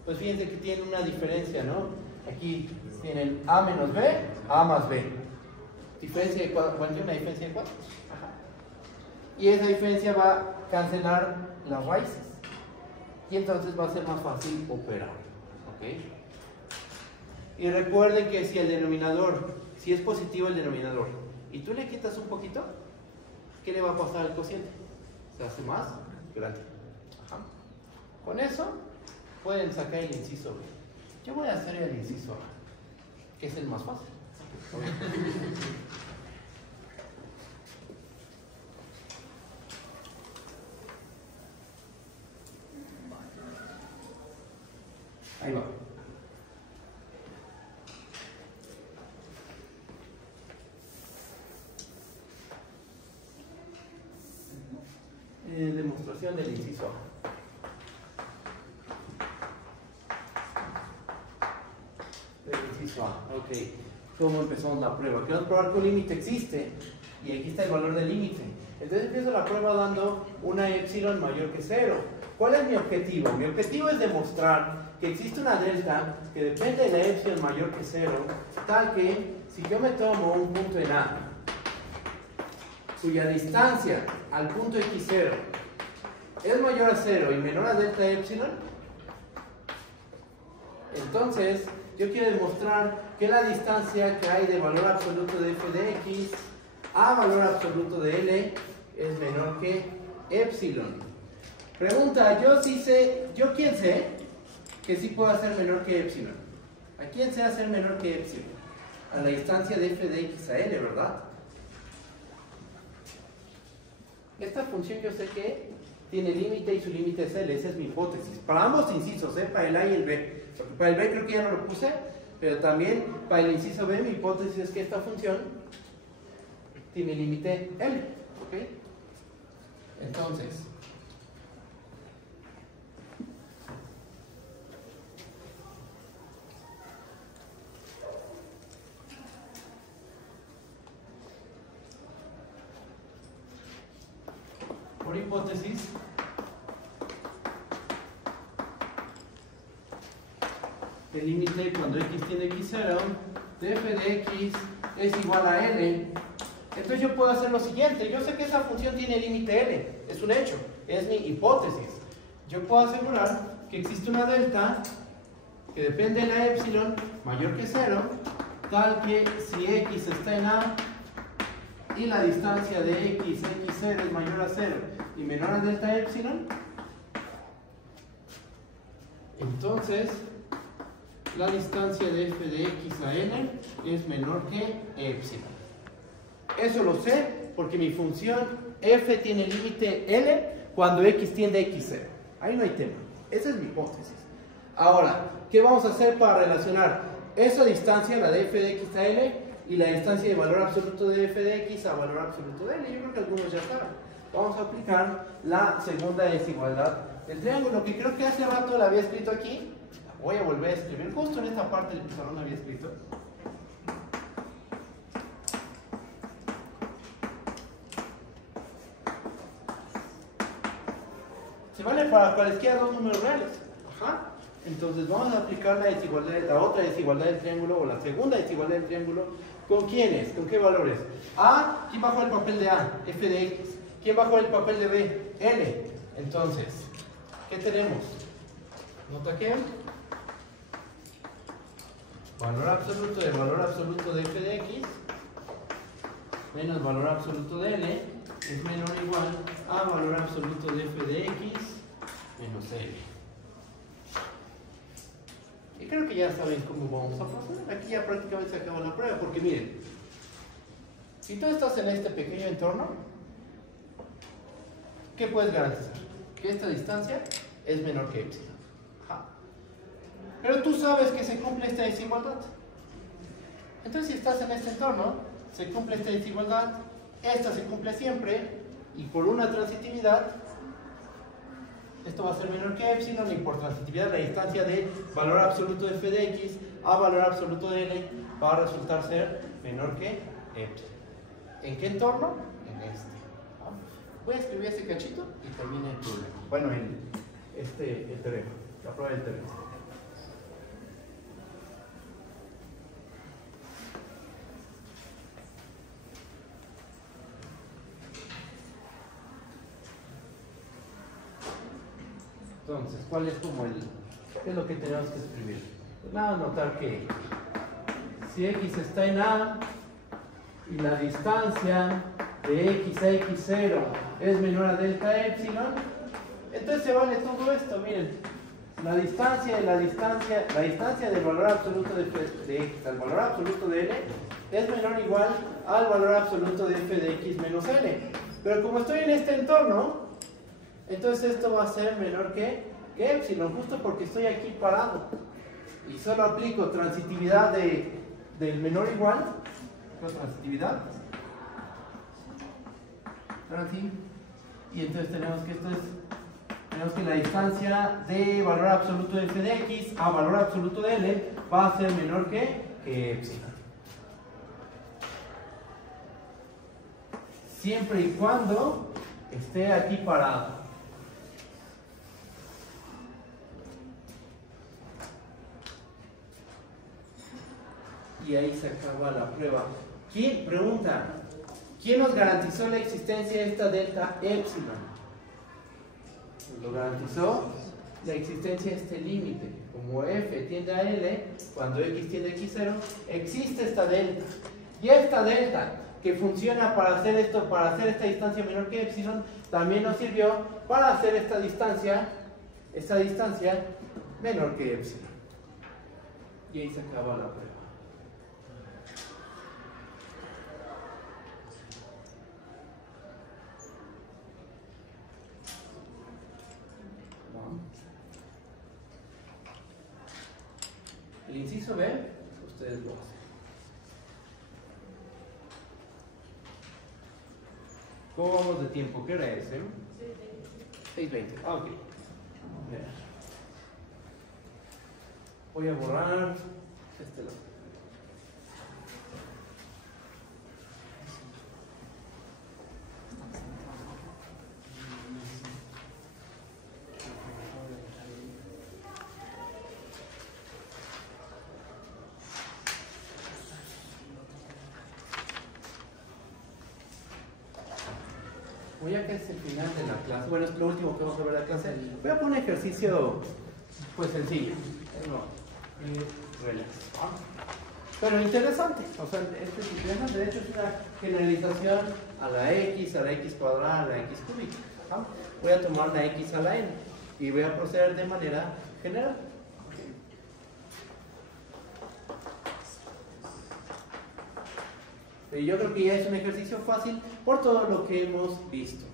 Pues fíjense que tiene una diferencia, ¿no? Aquí tienen a menos b, a más b. Diferencia de cuadros. ¿Cuál es una diferencia de cuadros? Y esa diferencia va a cancelar las raíces. Y entonces va a ser más fácil operar. ¿Ok? Y recuerden que si el denominador, si es positivo el denominador, y tú le quitas un poquito, ¿qué le va a pasar al cociente? Se hace más grande. Ajá. Con eso pueden sacar el inciso B. Yo voy a hacer el inciso A, que es el más fácil. Ahí va. Demostración del inciso A. Ok, ¿cómo empezamos la prueba? Queremos probar que un límite existe y aquí está el valor del límite. Entonces empiezo la prueba dando una epsilon mayor que 0. ¿Cuál es mi objetivo? Mi objetivo es demostrar que existe una delta que depende de la epsilon mayor que 0, tal que si yo me tomo un punto en A, cuya distancia al punto x0 es mayor a 0 y menor a delta epsilon, entonces yo quiero demostrar que la distancia que hay de valor absoluto de f de x a valor absoluto de L es menor que epsilon. Pregunta, ¿yo quién sé que sí puedo hacer menor que epsilon? ¿A quién sé hacer menor que epsilon? A la distancia de f de x a L, ¿verdad? Esta función yo sé que tiene límite y su límite es L, esa es mi hipótesis. Para ambos incisos, para el A y el B. Porque para el B creo que ya no lo puse, pero también para el inciso B mi hipótesis es que esta función tiene límite L. ¿Ok? Entonces, por hipótesis, el límite cuando x tiene x0 de f de x es igual a L. Entonces yo puedo hacer lo siguiente. Yo sé que esa función tiene límite L. Es un hecho. Es mi hipótesis. Yo puedo asegurar que existe una delta que depende de la epsilon mayor que 0, tal que si x está en A y la distancia de x0 es mayor a 0 y menor a delta epsilon, entonces la distancia de f de x a L es menor que epsilon. Eso lo sé porque mi función f tiene límite L cuando x tiende a x0. Ahí no hay tema. Esa es mi hipótesis. Ahora, ¿qué vamos a hacer para relacionar esa distancia, la de f de x a L, y la distancia de valor absoluto de f de x a valor absoluto de L? Yo creo que algunos ya saben. Vamos a aplicar la segunda desigualdad del triángulo, que creo que hace rato la había escrito aquí. Voy a volver a escribir, justo en esta parte del pizarrón había escrito. Se vale para cualquiera dos números reales. Ajá. Entonces vamos a aplicar la desigualdad, la otra desigualdad del triángulo o la segunda desigualdad del triángulo. ¿Con quiénes? ¿Con qué valores? A, ¿quién bajó el papel de A? F de X. ¿Quién bajó el papel de B? L. Entonces, ¿qué tenemos? Nota que valor absoluto de F de X menos valor absoluto de L es menor o igual a valor absoluto de F de X menos L. Y creo que ya saben cómo vamos a proceder. Aquí ya prácticamente se acaba la prueba, porque miren, si tú estás en este pequeño entorno, ¿qué puedes garantizar? Que esta distancia es menor que epsilon. Ajá. Pero tú sabes que se cumple esta desigualdad. Entonces, si estás en este entorno, se cumple esta desigualdad, esta se cumple siempre, y por una transitividad, esto va a ser menor que epsilon, y por transitividad la distancia de valor absoluto de f de x a valor absoluto de l va a resultar ser menor que epsilon. ¿En qué entorno? En este. Voy a escribir este cachito y termina el problema. Bueno, el teorema, la prueba del teorema. Entonces, ¿cuál es como qué es lo que tenemos que escribir? Pues nada, notar que si x está en A y la distancia de x a x0 es menor a delta epsilon, entonces se vale todo esto, miren, la distancia del valor absoluto de x al valor absoluto de l es menor o igual al valor absoluto de f de x menos l. Pero como estoy en este entorno, entonces esto va a ser menor que epsilon, justo porque estoy aquí parado. Y solo aplico transitividad del menor o igual, transitividad, y entonces tenemos que la distancia de valor absoluto de f de x a valor absoluto de l va a ser menor que epsilon. Siempre y cuando esté aquí parado. Y ahí se acaba la prueba. Pregunta, ¿quién nos garantizó la existencia de esta delta epsilon? Lo garantizó la existencia de este límite. Como f tiende a l, cuando x tiende a x0, existe esta delta. Y esta delta, que funciona para hacer esto, para hacer esta distancia menor que epsilon, también nos sirvió para hacer esta distancia menor que epsilon. Y ahí se acaba la prueba. El inciso B, ustedes lo hacen. ¿Cómo vamos de tiempo? ¿Qué hora es? 6:20. Ah, ok. Voy a borrar este lado. Voy a que es el final de la clase, bueno, es lo último que vamos a ver de la clase. Voy a poner un ejercicio pues sencillo, relax, pero interesante. O sea, este es interesante. De hecho es una generalización a la x cuadrada, a la x cúbica. Voy a tomar la x a la n y voy a proceder de manera general. Yo creo que ya es un ejercicio fácil por todo lo que hemos visto.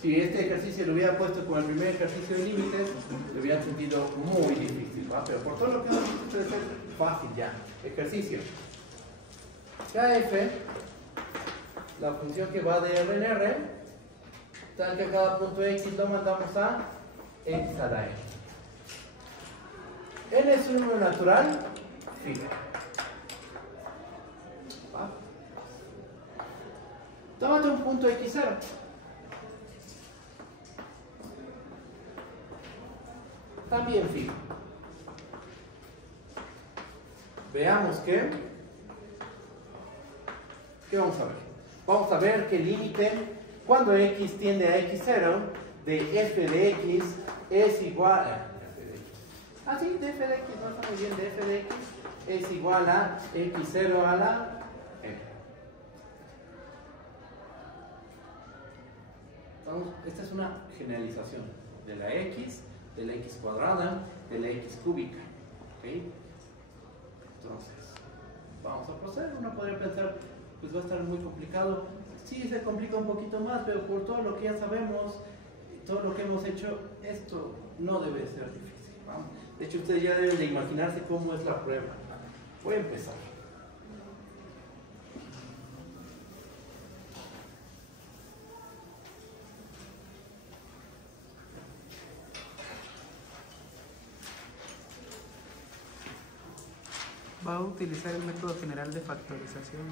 Si este ejercicio lo hubiera puesto como el primer ejercicio de límites, lo hubiera sentido muy difícil, ¿va? Pero por todo lo que hemos visto puede ser fácil ya. Ejercicio. Kf, la función que va de R en R, tal que a cada punto X lo mandamos a X a la N. N es un número natural fijo. Tómate un punto X0. también fijo. Veamos ¿qué vamos a ver? Vamos a ver que el límite, cuando x tiende a x0, de f de x es igual a... sí, de f de x, no está muy bien, de f de x es igual a x0 a la m. Entonces, esta es una generalización de la x cuadrada, de la x cúbica. ¿Okay? Entonces, vamos a proceder. Uno podría pensar, pues va a estar muy complicado. Sí, se complica un poquito más, pero por todo lo que ya sabemos, todo lo que hemos hecho, esto no debe ser difícil. ¿Vamos? De hecho, ustedes ya deben de imaginarse cómo es la prueba. Voy a empezar. Va a utilizar el método general de factorización.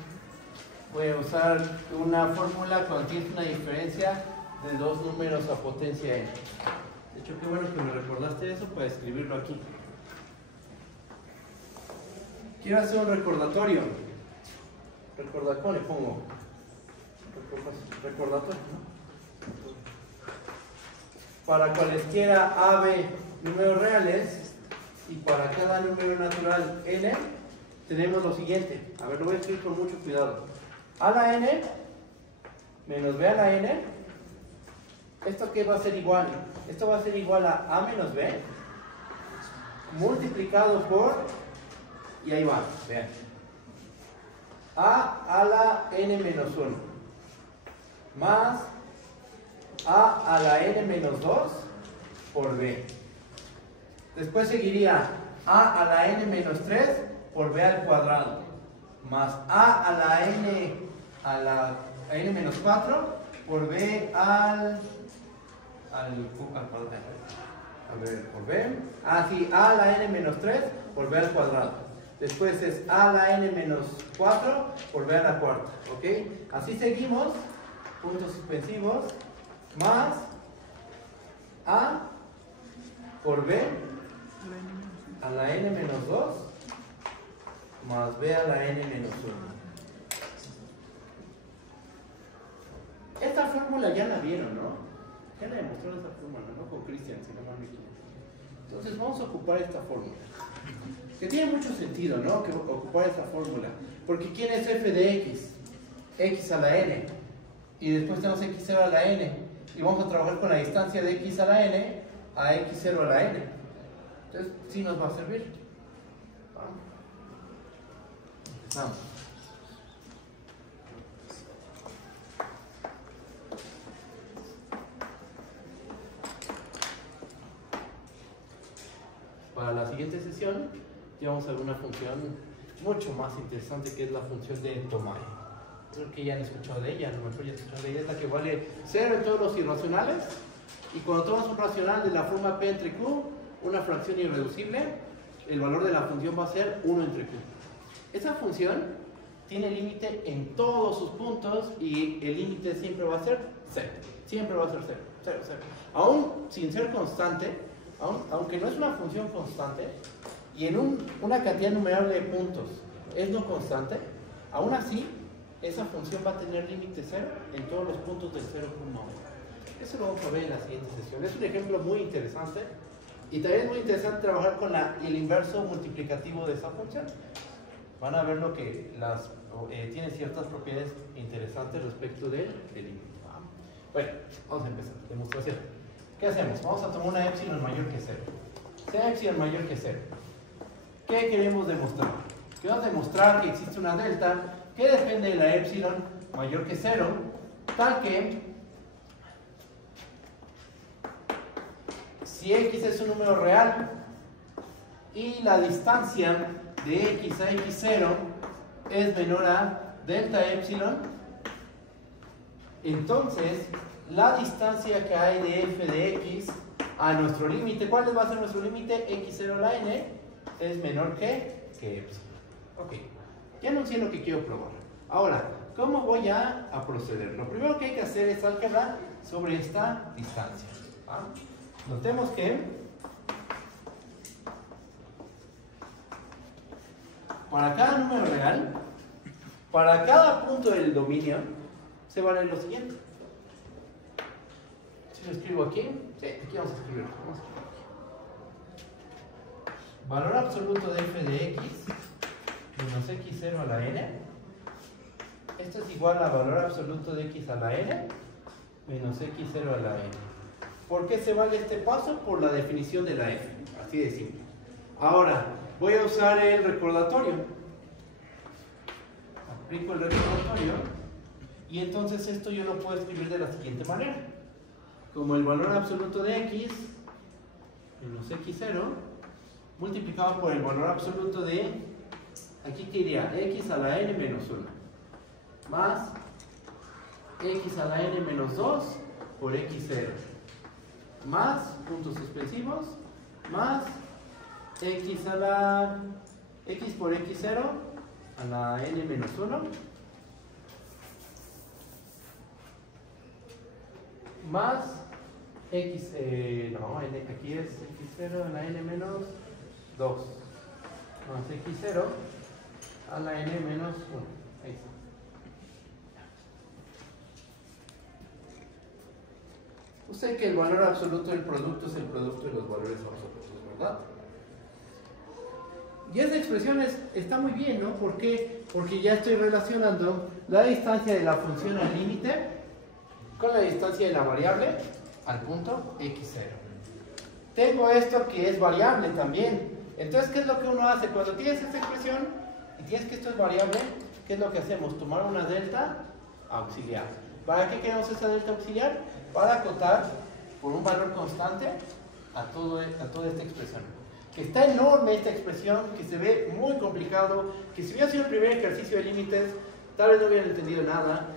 Voy a usar una fórmula cuando tienes una diferencia de dos números a potencia n. De hecho, qué bueno que me recordaste eso para escribirlo aquí. Quiero hacer un recordatorio. ¿Cómo le pongo? Recordatorio, ¿no? Para cualesquiera a, b números reales y para cada número natural n, tenemos lo siguiente. A ver, lo voy a escribir con mucho cuidado. A la n menos b a la n. ¿Esto qué va a ser igual? Esto va a ser igual a menos b multiplicado por, y ahí va, vean, a la n menos 1 más a la n menos 2 por b. Después seguiría a la n menos 3 por b al cuadrado más a la n menos 4 por b al cuadrado. A ver, por b. Sí, a la n menos 3 por b al cuadrado. Después es a la n menos 4 por b a la cuarta. ¿Ok? Así seguimos. Puntos suspensivos. Más a por b a la n menos 2 más b a la n menos 1. Esta fórmula ya la vieron, ¿no? Ya la demostró esa fórmula, no con Cristian, si no mal me equivoco. Entonces vamos a ocupar esta fórmula. Que tiene mucho sentido, ¿no? Que ocupar esta fórmula. Porque ¿quién es f de x? X a la n. Y después tenemos x0 a la n. Y vamos a trabajar con la distancia de x a la n a x0 a la n. Entonces, sí nos va a servir. Vamos. Empezamos. Para la siguiente sesión, llevamos a ver una función mucho más interesante que es la función de Tomai. Creo que ya han escuchado de ella, a lo mejor ya han escuchado de ella, es la que vale 0 en todos los irracionales. Y cuando tomas un racional de la forma P entre Q, una fracción irreducible, el valor de la función va a ser 1 entre Q. Esa función tiene límite en todos sus puntos y el límite siempre va a ser 0. Siempre va a ser 0, 0, 0. Aún sin ser constante, aunque no es una función constante, y en una cantidad numerable de puntos es no constante, aún así, esa función va a tener límite 0 en todos los puntos del 0,1. Eso lo vamos a ver en la siguiente sesión. Es un ejemplo muy interesante. Y también es muy interesante trabajar con el inverso multiplicativo de esa función. Van a ver lo que tiene ciertas propiedades interesantes respecto del límite. Bueno, vamos a empezar. Demostración. ¿Qué hacemos? Vamos a tomar una epsilon mayor que 0. Sea epsilon mayor que 0. ¿Qué queremos demostrar? Queremos demostrar que existe una delta que depende de la epsilon mayor que 0, tal que si x es un número real y la distancia de x a x0 es menor a delta epsilon, entonces la distancia que hay de f de x a nuestro límite, ¿cuál va a ser nuestro límite? x0 a la n es menor que epsilon. Ok, ya anuncié lo que quiero probar. Ahora, ¿cómo voy a proceder? Lo primero que hay que hacer es álgebra sobre esta distancia. Notemos que para cada número real, para cada punto del dominio, se va a leer lo siguiente. Si lo escribo aquí, sí, aquí vamos a escribirlo. Valor absoluto de f de x menos x0 a la n. Esto es igual a valor absoluto de x a la n menos x0 a la n. ¿Por qué se vale este paso? Por la definición de la f. Así de simple. Ahora, voy a usar el recordatorio. Aplico el recordatorio. Y entonces esto yo lo puedo escribir de la siguiente manera. Como el valor absoluto de x menos x0 multiplicado por el valor absoluto de, aquí que iría x a la n menos 1 más x a la n menos 2 por x0 más puntos suspensivos más x a la x por x0 a la n menos 1 más x, aquí es x0 a la n menos 2 más x0 a la n menos 1. Ahí está. Usted que el valor absoluto del producto es el producto de los valores absolutos, ¿verdad? Y esa expresión está muy bien, ¿no? ¿Por qué? Porque ya estoy relacionando la distancia de la función al límite con la distancia de la variable al punto x0. Tengo esto que es variable también. Entonces, ¿qué es lo que uno hace? Cuando tienes esta expresión y tienes que esto es variable, ¿qué es lo que hacemos? Tomar una delta auxiliar. ¿Para qué queremos esa delta auxiliar? Para acotar por un valor constante a toda esta expresión. Que está enorme esta expresión, que se ve muy complicado, que si hubiera sido el primer ejercicio de límites, tal vez no hubieran entendido nada.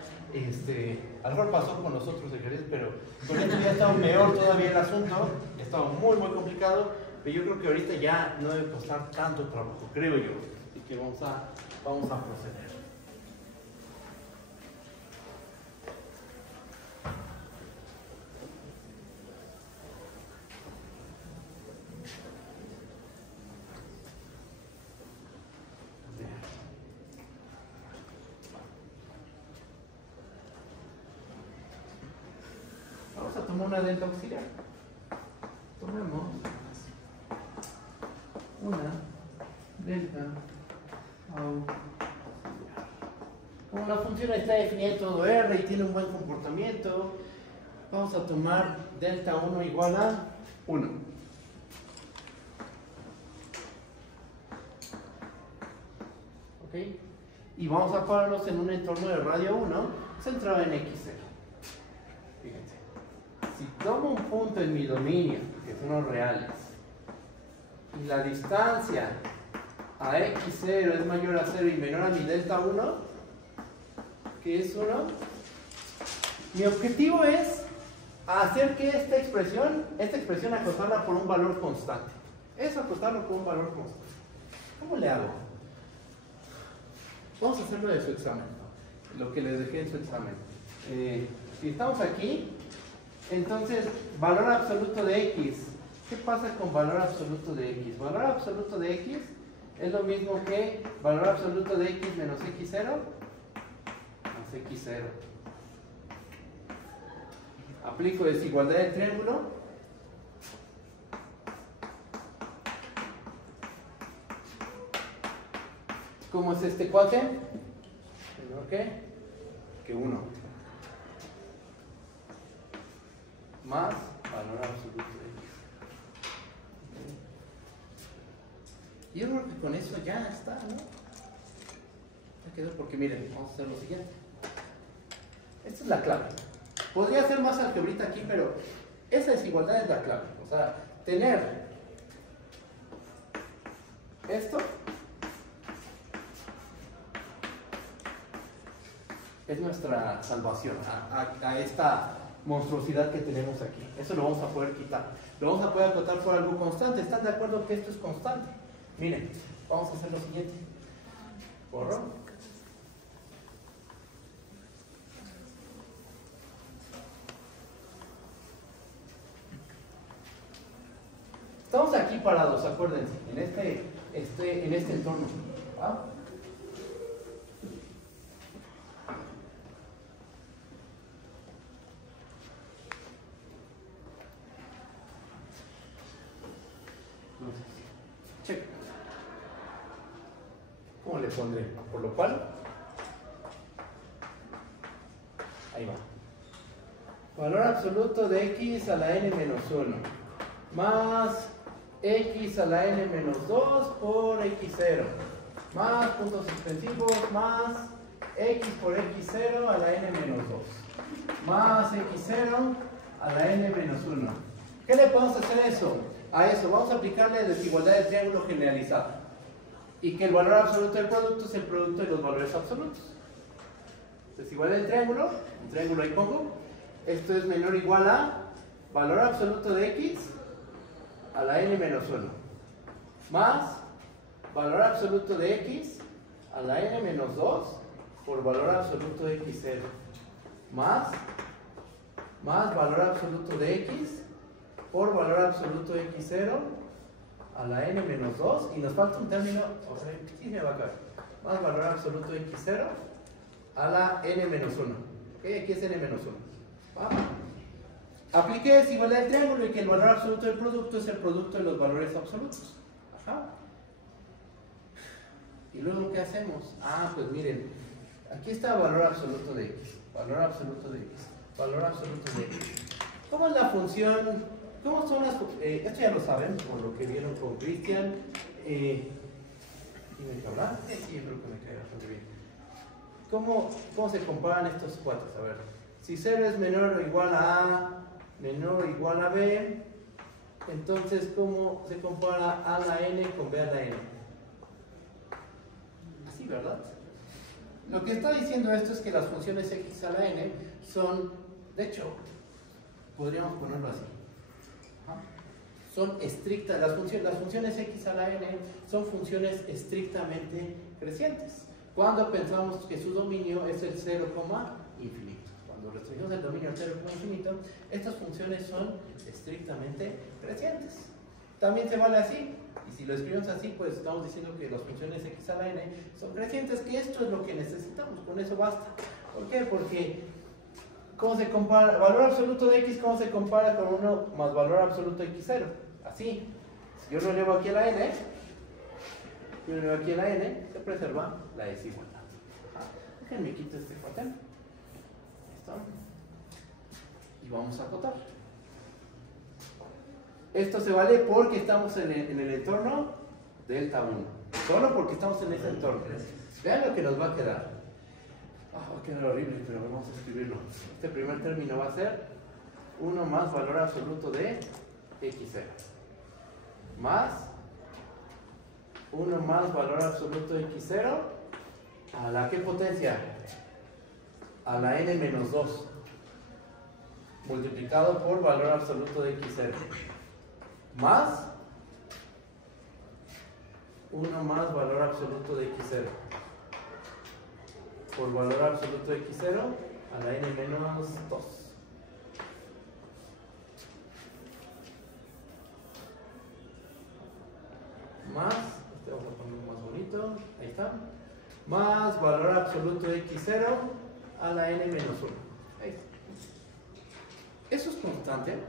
A lo mejor pasó con los otros ejercicios, pero con esto ya estaba peor todavía el asunto, ya estaba muy complicado, pero yo creo que ahorita ya no debe costar tanto trabajo, creo yo. Así que vamos a proceder. Una delta auxiliar. Tomemos una delta auxiliar. Como la función está definida en todo R y tiene un buen comportamiento, vamos a tomar delta 1 igual a 1. ¿Ok? Y vamos a pararlos en un entorno de radio 1 centrado en x0. Fíjense. Si tomo un punto en mi dominio, que son los reales, y la distancia a x0 es mayor a 0 y menor a mi delta 1, que es 1, mi objetivo es hacer que esta expresión acotarla por un valor constante. Eso, acotarlo por un valor constante. ¿Cómo le hago? Vamos a hacerlo de su examen, lo que les dejé en su examen. Si estamos aquí, entonces, valor absoluto de x. ¿Qué pasa con valor absoluto de x? Valor absoluto de x es lo mismo que valor absoluto de x menos x0 más x0. Aplico desigualdad del triángulo. ¿Cómo es este cuate? ¿Menor qué? Que 1. Más valor absoluto de x. Y yo creo que con eso ya está, ¿no? Ya quedó, porque miren, vamos a hacer lo siguiente. Esta es la clave. Podría ser más algebrita aquí, pero esa desigualdad es la clave. O sea, tener esto es nuestra salvación a esta monstruosidad que tenemos aquí. Eso lo vamos a poder quitar. Lo vamos a poder acotar por algo constante. ¿Están de acuerdo que esto es constante? Miren, vamos a hacer lo siguiente. Borro. Estamos aquí parados, acuérdense, en este entorno. ¿va? Check. ¿Cómo le pondré? Por lo cual, ahí va. Valor absoluto de x a la n menos 1 más x a la n menos 2 por x0 más puntos suspensivos más x por x0 a la n menos 2 más x0 a la n menos 1. ¿Qué le podemos hacer a eso? Vamos a aplicarle desigualdad del triángulo generalizada y que el valor absoluto del producto es el producto de los valores absolutos. Desigualdad del triángulo, el triángulo ahí pongo. Esto es menor o igual a valor absoluto de x a la n menos 1 más valor absoluto de x a la n menos 2 por valor absoluto de x0 más valor absoluto de x por valor absoluto de x0 a la n menos 2 y nos falta un término, o sea, sí me va a caer, más valor absoluto de x0 a la n menos 1. ¿Ok? Aquí es n menos 1. ¿Va? Apliqué desigualdad del triángulo y que el valor absoluto del producto es el producto de los valores absolutos. Ajá. Y luego, ¿qué hacemos? Ah, pues miren, aquí está valor absoluto de x, valor absoluto de x, valor absoluto de x. ¿Cómo es la función? ¿Cómo son las? Esto ya lo saben, por lo que vieron con Cristian. ¿Tiene que hablar? Sí, yo creo que me cae bastante bien. ¿Cómo se comparan estos cuates? A ver, si 0 es menor o igual a A, menor o igual a B, entonces, ¿cómo se compara A a la N con B a la N? Así, ¿verdad? Lo que está diciendo esto es que las funciones x a la n son, de hecho, podríamos ponerlo así. Son estrictas, las funciones x a la n son funciones estrictamente crecientes. Cuando pensamos que su dominio es el 0, infinito. Cuando restringimos el dominio al 0, infinito, estas funciones son estrictamente crecientes. También se vale así. Y si lo escribimos así, pues estamos diciendo que las funciones x a la n son crecientes, que esto es lo que necesitamos, con eso basta. ¿Por qué? Porque, ¿cómo se compara? Valor absoluto de x, ¿cómo se compara con 1 más valor absoluto de x0? Así. Si yo lo elevo aquí a la n, se preserva la desigualdad. Déjenme quitar este cuaderno. ¿Listo? Y vamos a acotar. Esto se vale porque estamos en el entorno delta 1. Solo porque estamos en ese entorno. Vean lo que nos va a quedar. Va a quedar horrible, pero vamos a escribirlo. Este primer término va a ser 1 más valor absoluto de x0. Más 1 más valor absoluto de x0 a la ¿qué potencia? A la n menos 2 multiplicado por valor absoluto de x0 más 1 más valor absoluto de x0 por valor absoluto de x0 a la n menos 2. Más, este vamos a poner más bonito, ahí está, más valor absoluto de x0 a la n menos 1. Ahí está. Eso es constante.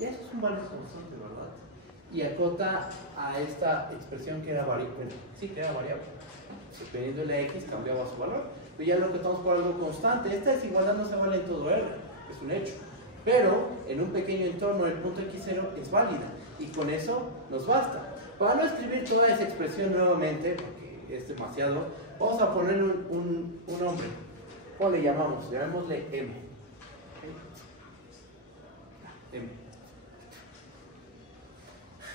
Y eso es un valor constante, ¿verdad? Y acota a esta expresión que era variable. Sí, que era variable. Dependiendo de la x cambiaba su valor. Pero ya lo acotamos por algo constante. Esta desigualdad no se vale en todo R, es un hecho. Pero en un pequeño entorno el punto x0 es válida. Y con eso nos basta. Para no escribir toda esa expresión nuevamente, porque es demasiado, vamos a ponerle un nombre. ¿Cómo le llamamos? Llamémosle M. M.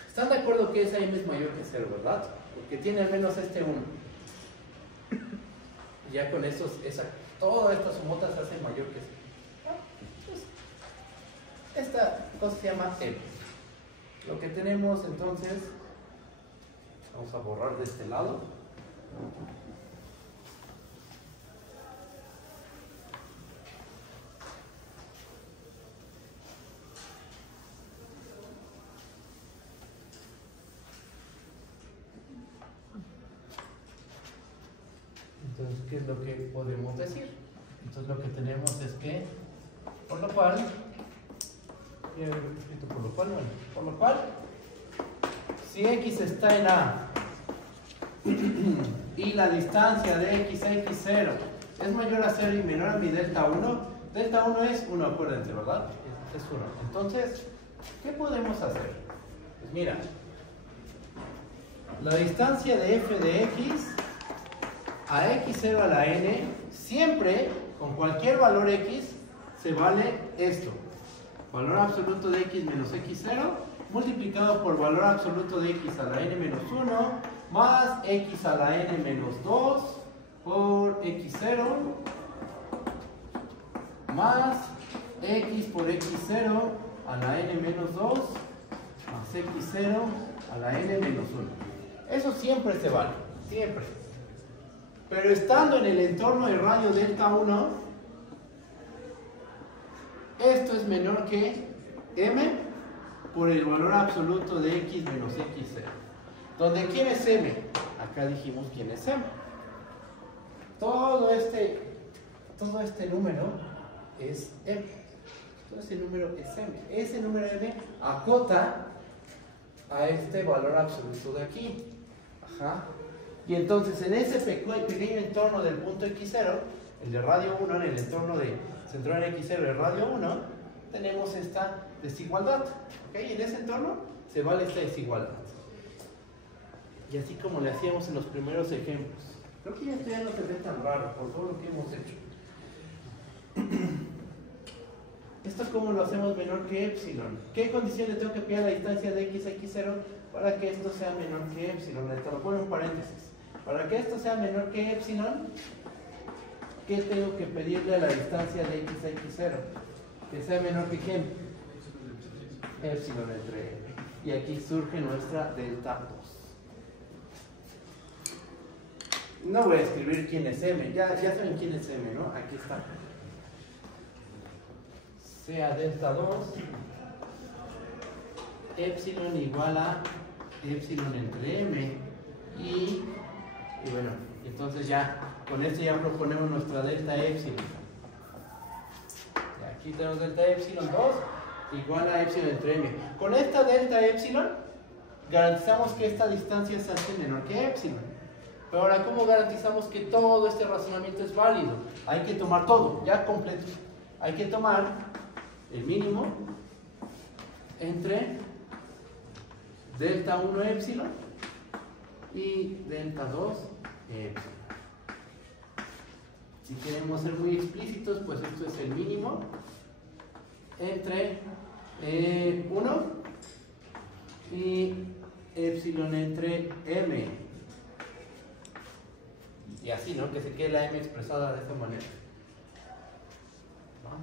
¿Están de acuerdo que esa m es mayor que 0, verdad? Porque tiene al menos este 1. Ya con eso, todas estas sumotas se hacen mayor que 0. Esta cosa se llama m. Lo que tenemos entonces, vamos a borrar de este lado. Entonces, ¿qué es lo que podemos decir? Entonces, lo que tenemos es que, por lo cual, si x está en A y la distancia de x0 es mayor a 0 y menor a mi delta 1 es 1, acuérdense, ¿verdad? Es 1. Entonces, ¿qué podemos hacer? Pues mira, la distancia de f de x a x0 a la n, siempre, con cualquier valor x, se vale esto. Valor absoluto de x menos x0 multiplicado por valor absoluto de x a la n menos 1 más x a la n menos 2 por x0 más x por x0 a la n menos 2 más x0 a la n menos 1. Eso siempre se vale, siempre. Pero estando en el entorno de radio delta 1, esto es menor que m por el valor absoluto de x menos x0. ¿Donde quién es m? Acá dijimos quién es m. Todo este número es m. Todo ese número es m. Ese número m acota a este valor absoluto de aquí. Ajá. Y entonces en ese pequeño entorno del punto x0, el de radio 1, en el entorno de central en x0 de radio 1, tenemos esta desigualdad. ¿Ok? Y en ese entorno se vale esta desigualdad. Y así como le hacíamos en los primeros ejemplos. Creo que esto ya no se ve tan raro por todo lo que hemos hecho. ¿Esto cómo lo hacemos menor que epsilon? ¿Qué condición le tengo que pedir a la distancia de x a x0 para que esto sea menor que epsilon? Te lo pongo en paréntesis. Para que esto sea menor que epsilon, ¿qué tengo que pedirle a la distancia de x a x0? Que sea menor que ¿quién? Epsilon entre m. Y aquí surge nuestra delta 2. No voy a escribir quién es m, ya saben quién es m, ¿no? Aquí está. Sea delta 2, epsilon igual a epsilon entre m. Y bueno, entonces ya, con esto ya proponemos nuestra delta epsilon. Y aquí tenemos delta epsilon 2 igual a epsilon entre m. Con esta delta epsilon, garantizamos que esta distancia se hace menor que epsilon. Pero ahora, ¿cómo garantizamos que todo este razonamiento es válido? Hay que tomar todo, ya completo. Hay que tomar el mínimo entre delta 1 epsilon y delta 2 epsilon. Si queremos ser muy explícitos, pues esto es el mínimo entre 1 y epsilon entre m. Y así, ¿no? Que se quede la m expresada de esta manera. ¿No?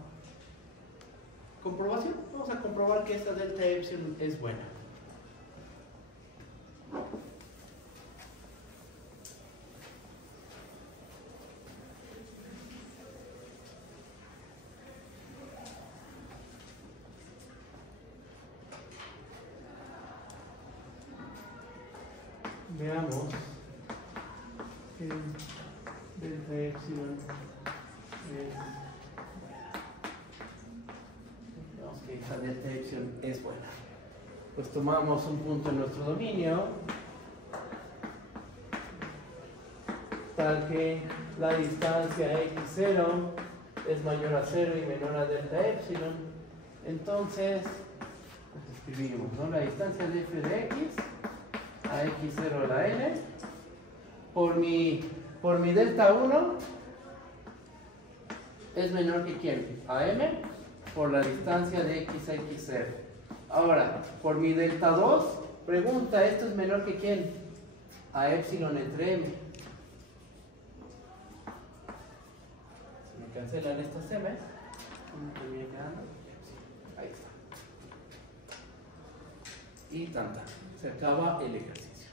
¿Comprobación? Vamos a comprobar que esta delta epsilon es buena. Veamos que delta epsilon veamos que esta delta epsilon es buena. Pues tomamos un punto en nuestro dominio tal que la distancia x0 es mayor a 0 y menor a delta epsilon. Entonces pues escribimos, ¿no? La distancia de f de x a x0 a la n por mi delta 1 es menor que ¿quién? A m por la distancia de x a x0. Ahora, por mi delta 2, pregunta, ¿esto es menor que ¿quién? A epsilon entre m. Se me cancelan estas m. Termina quedando. Ahí está. Y tanta. Se acaba el ejercicio.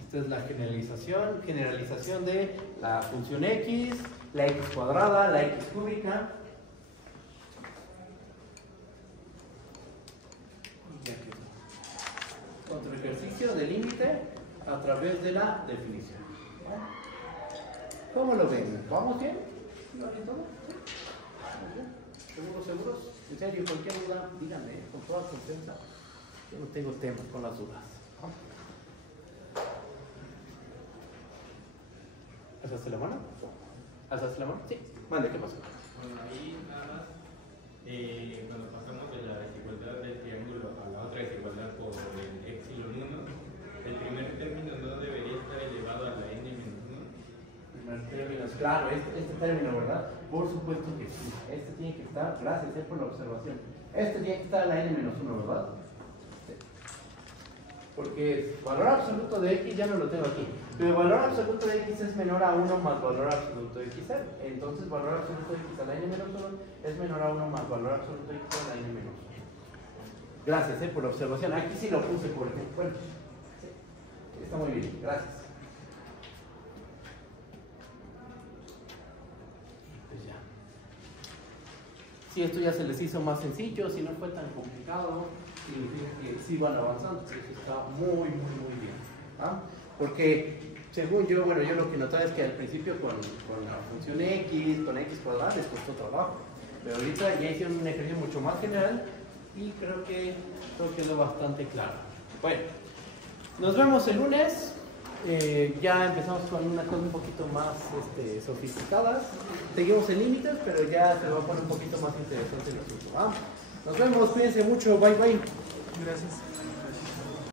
Esta es la generalización de la función x, la x cuadrada, la x cúbica. límite a través de la definición. ¿Cómo lo ven? ¿Vamos bien? ¿Lo ven todo? ¿Sí? ¿Seguros? En serio, cualquier duda, díganme, con toda confianza. Yo no tengo temas con las dudas. ¿Alzaste la mano? ¿Alzaste la mano? Sí. Mande, ¿qué pasó? Bueno, ahí nada más, cuando pasamos de la desigualdad del triángulo a la otra desigualdad por el epsilon 1, el primer término no debería estar elevado a la n-1. Primer término, claro, este término, ¿verdad? Por supuesto que sí. Este tiene que estar, gracias por la observación. Este tiene que estar a la n-1, ¿verdad? Sí. Porque valor absoluto de x ya no lo tengo aquí. Pero el valor absoluto de x es menor a 1 más valor absoluto de x. Entonces, valor absoluto de x a la n-1 es menor a 1 más valor absoluto de x a la n-1. Gracias por la observación. Aquí sí lo puse, por ejemplo. Bueno, sí. Está muy bien, gracias. Pues ya. Si esto ya se les hizo más sencillo, si no fue tan complicado, significa que sí van avanzando. Eso está muy bien. ¿Ah? Porque, según yo, bueno, yo lo que notaba es que al principio con la función x, con x cuadrada, les costó trabajo. Pero ahorita ya hicieron un ejercicio mucho más general y creo que todo quedó bastante claro. Bueno, nos vemos el lunes. Ya empezamos con una cosa un poquito más sofisticadas. Seguimos en límites, pero ya se va a poner un poquito más interesante el asunto. Nos vemos, cuídense mucho, bye bye. Gracias.